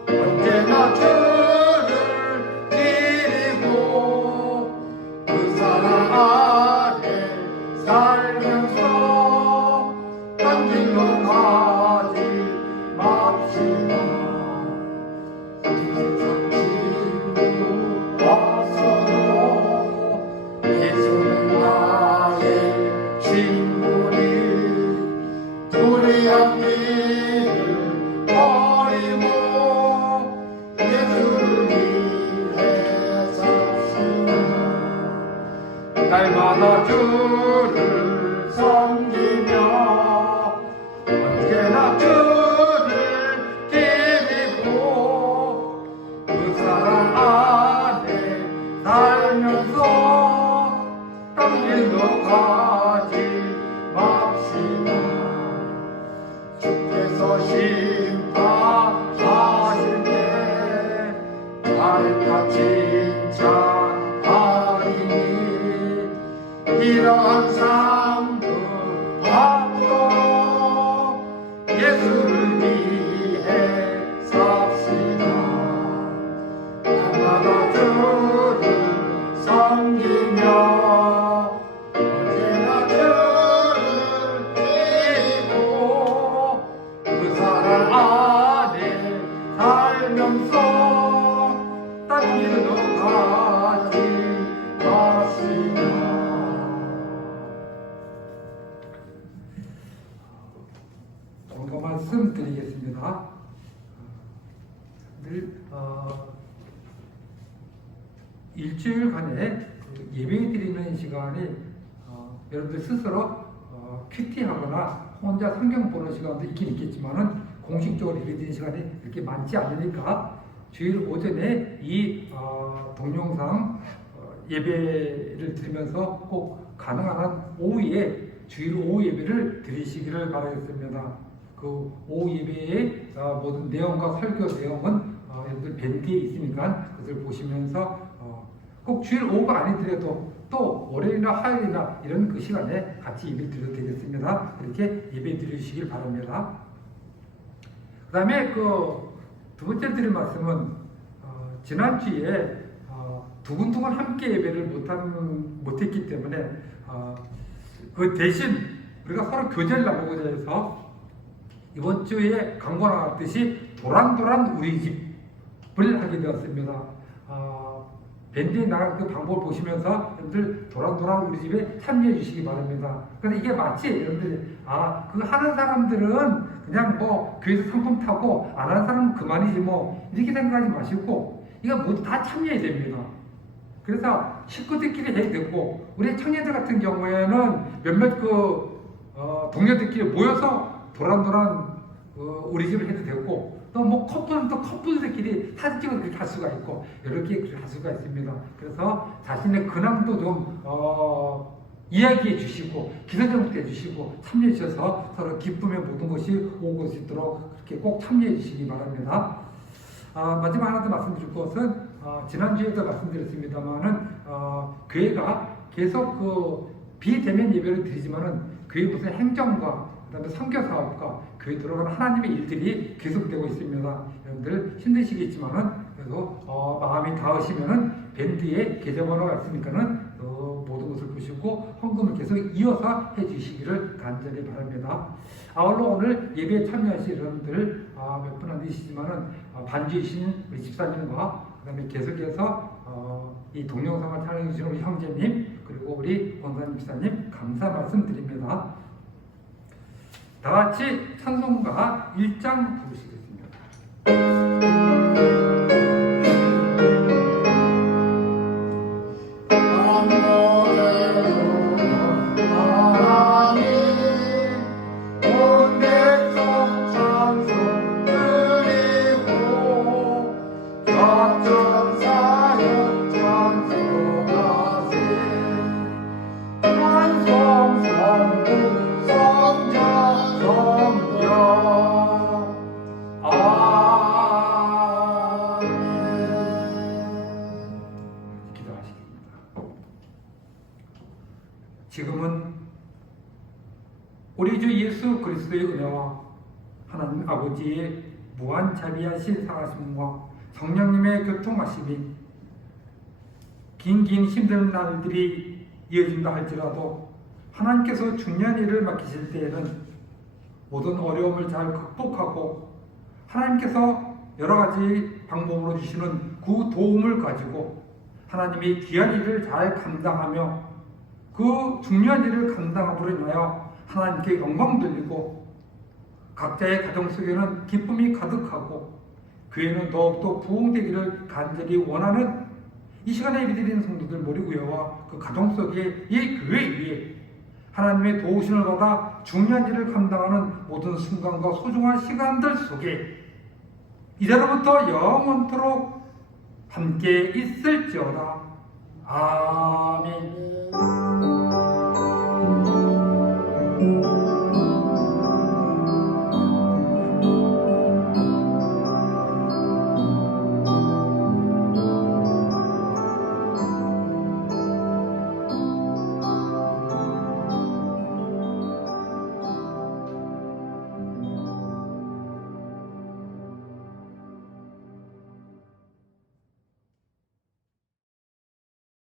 언제나 주를 드리고 그 사랑 아래 살면서 딴 길로 가지 맙시다. 세상 친구 없어도 예수는 나의 친구니 불의한 길을 버리고 예수를 위해 삽시다. 날마다 주를 섬기며 언제나 주를 드리고 그 사랑 안에 살면서 딴 길로 가지 맙시다. 주께서 심판하실 때 나를 칭찬하리니 이러한 삶도 받도록 예수를 위해 삽시다. 날마다 주를 섬기며 언제나 주를 드리고 그 사랑 안에 살면서 딴 길로 가지 마시다. 종가 말씀 드리겠습니다. 늘 일주일간에 예배 드리는 시간이 여러분들 스스로 큐티하거나 혼자 성경 보는 시간도 있긴 있겠지만은 공식적으로 예배 드리는 시간이 이렇게 많지 않으니까 주일 오전에 이 동영상 예배를 드리면서 꼭 가능한 한 오후에 주일 오후 예배를 드리시기를 바라겠습니다. 그 오후 예배의 모든 내용과 설교 내용은 여러분들 밴드에 있으니까 그것을 보시면서 꼭 주일 오후가 아니더라도 또 월요일이나 화요일이나 이런 그 시간에 같이 예배 드려도 되겠습니다. 그렇게 예배 드리시길 바랍니다. 그 다음에 그 두 번째 드릴 말씀은 지난주에 두근두근 함께 예배를 못했기 때문에 그 대신 우리가 서로 교제를 나누고자 해서 이번 주에 광고 나왔듯이 도란도란 우리 집을 하게 되었습니다. 밴드에 나갈 그 방법을 보시면서 여러분들 도란도란 우리 집에 참여해 주시기 바랍니다. 근데 이게 마치 여러분들이 그 하는 사람들은 그냥 뭐 교회에서 상품 타고 안 하는 사람은 그만이지 뭐 이렇게 생각하지 마시고 이거 모두 다 참여해야 됩니다. 그래서 식구들끼리 해야 되고 우리 청년들 같은 경우에는 몇몇 동료들끼리 모여서 도란도란 우리 집을 해도 되고 또 뭐 커플은 또 커플들끼리 사진 찍어서 그렇게 할 수가 있고 이렇게 할 수가 있습니다. 그래서 자신의 근황도 좀 이야기해 주시고 기도제목도 해주시고 참여해 주셔서 서로 기쁨의 모든 것이 오고 수 있도록 그렇게 꼭 참여해 주시기 바랍니다. 마지막 하나 더 말씀드릴 것은 지난주에도 말씀드렸습니다만은 교회가 계속 그 비대면 예배를 드리지만은 교회 무슨 행정과 그다음에 선교 사업과 교회 들어가는 하나님의 일들이 계속되고 있습니다. 여러분들 힘드시겠지만은 그래도 마음이 닿으시면은 밴드에 계좌번호가 있으니까는 모든 것을 보시고 헌금을 계속 이어서 해주시기를 간절히 바랍니다. 아울러 오늘 예배에 참여하신 여러분들 몇 분 안 되시지만은 반주이신 우리 집사님과 그다음에 계속해서 이 동영상을 촬영해 주신 우리 형제님 그리고 우리 권사님 집사님 감사 말씀드립니다. 다 같이 찬송가 1장 부르시겠습니다. 지금은 우리 주 예수 그리스도의 은혜와 하나님 아버지의 무한 자비하신 사랑하심과 성령님의 교통하심이 긴 힘든 날들이 이어진다 할지라도 하나님께서 중요한 일을 맡기실 때에는 모든 어려움을 잘 극복하고 하나님께서 여러 가지 방법으로 주시는 그 도움을 가지고 하나님이 귀한 일을 잘 감당하며 그 중요한 일을 감당함으로 인하여 하나님께 영광 돌리고 각자의 가정 속에는 기쁨이 가득하고 교회는 더욱더 부흥되기를 간절히 원하는 이 시간에 예배드리는 성도들 모리구여와 그 가정 속에 이 교회 위에 하나님의 도우심을 받아 중요한 일을 감당하는 모든 순간과 소중한 시간들 속에 이제로부터 영원토록 함께 있을지어다. 아멘.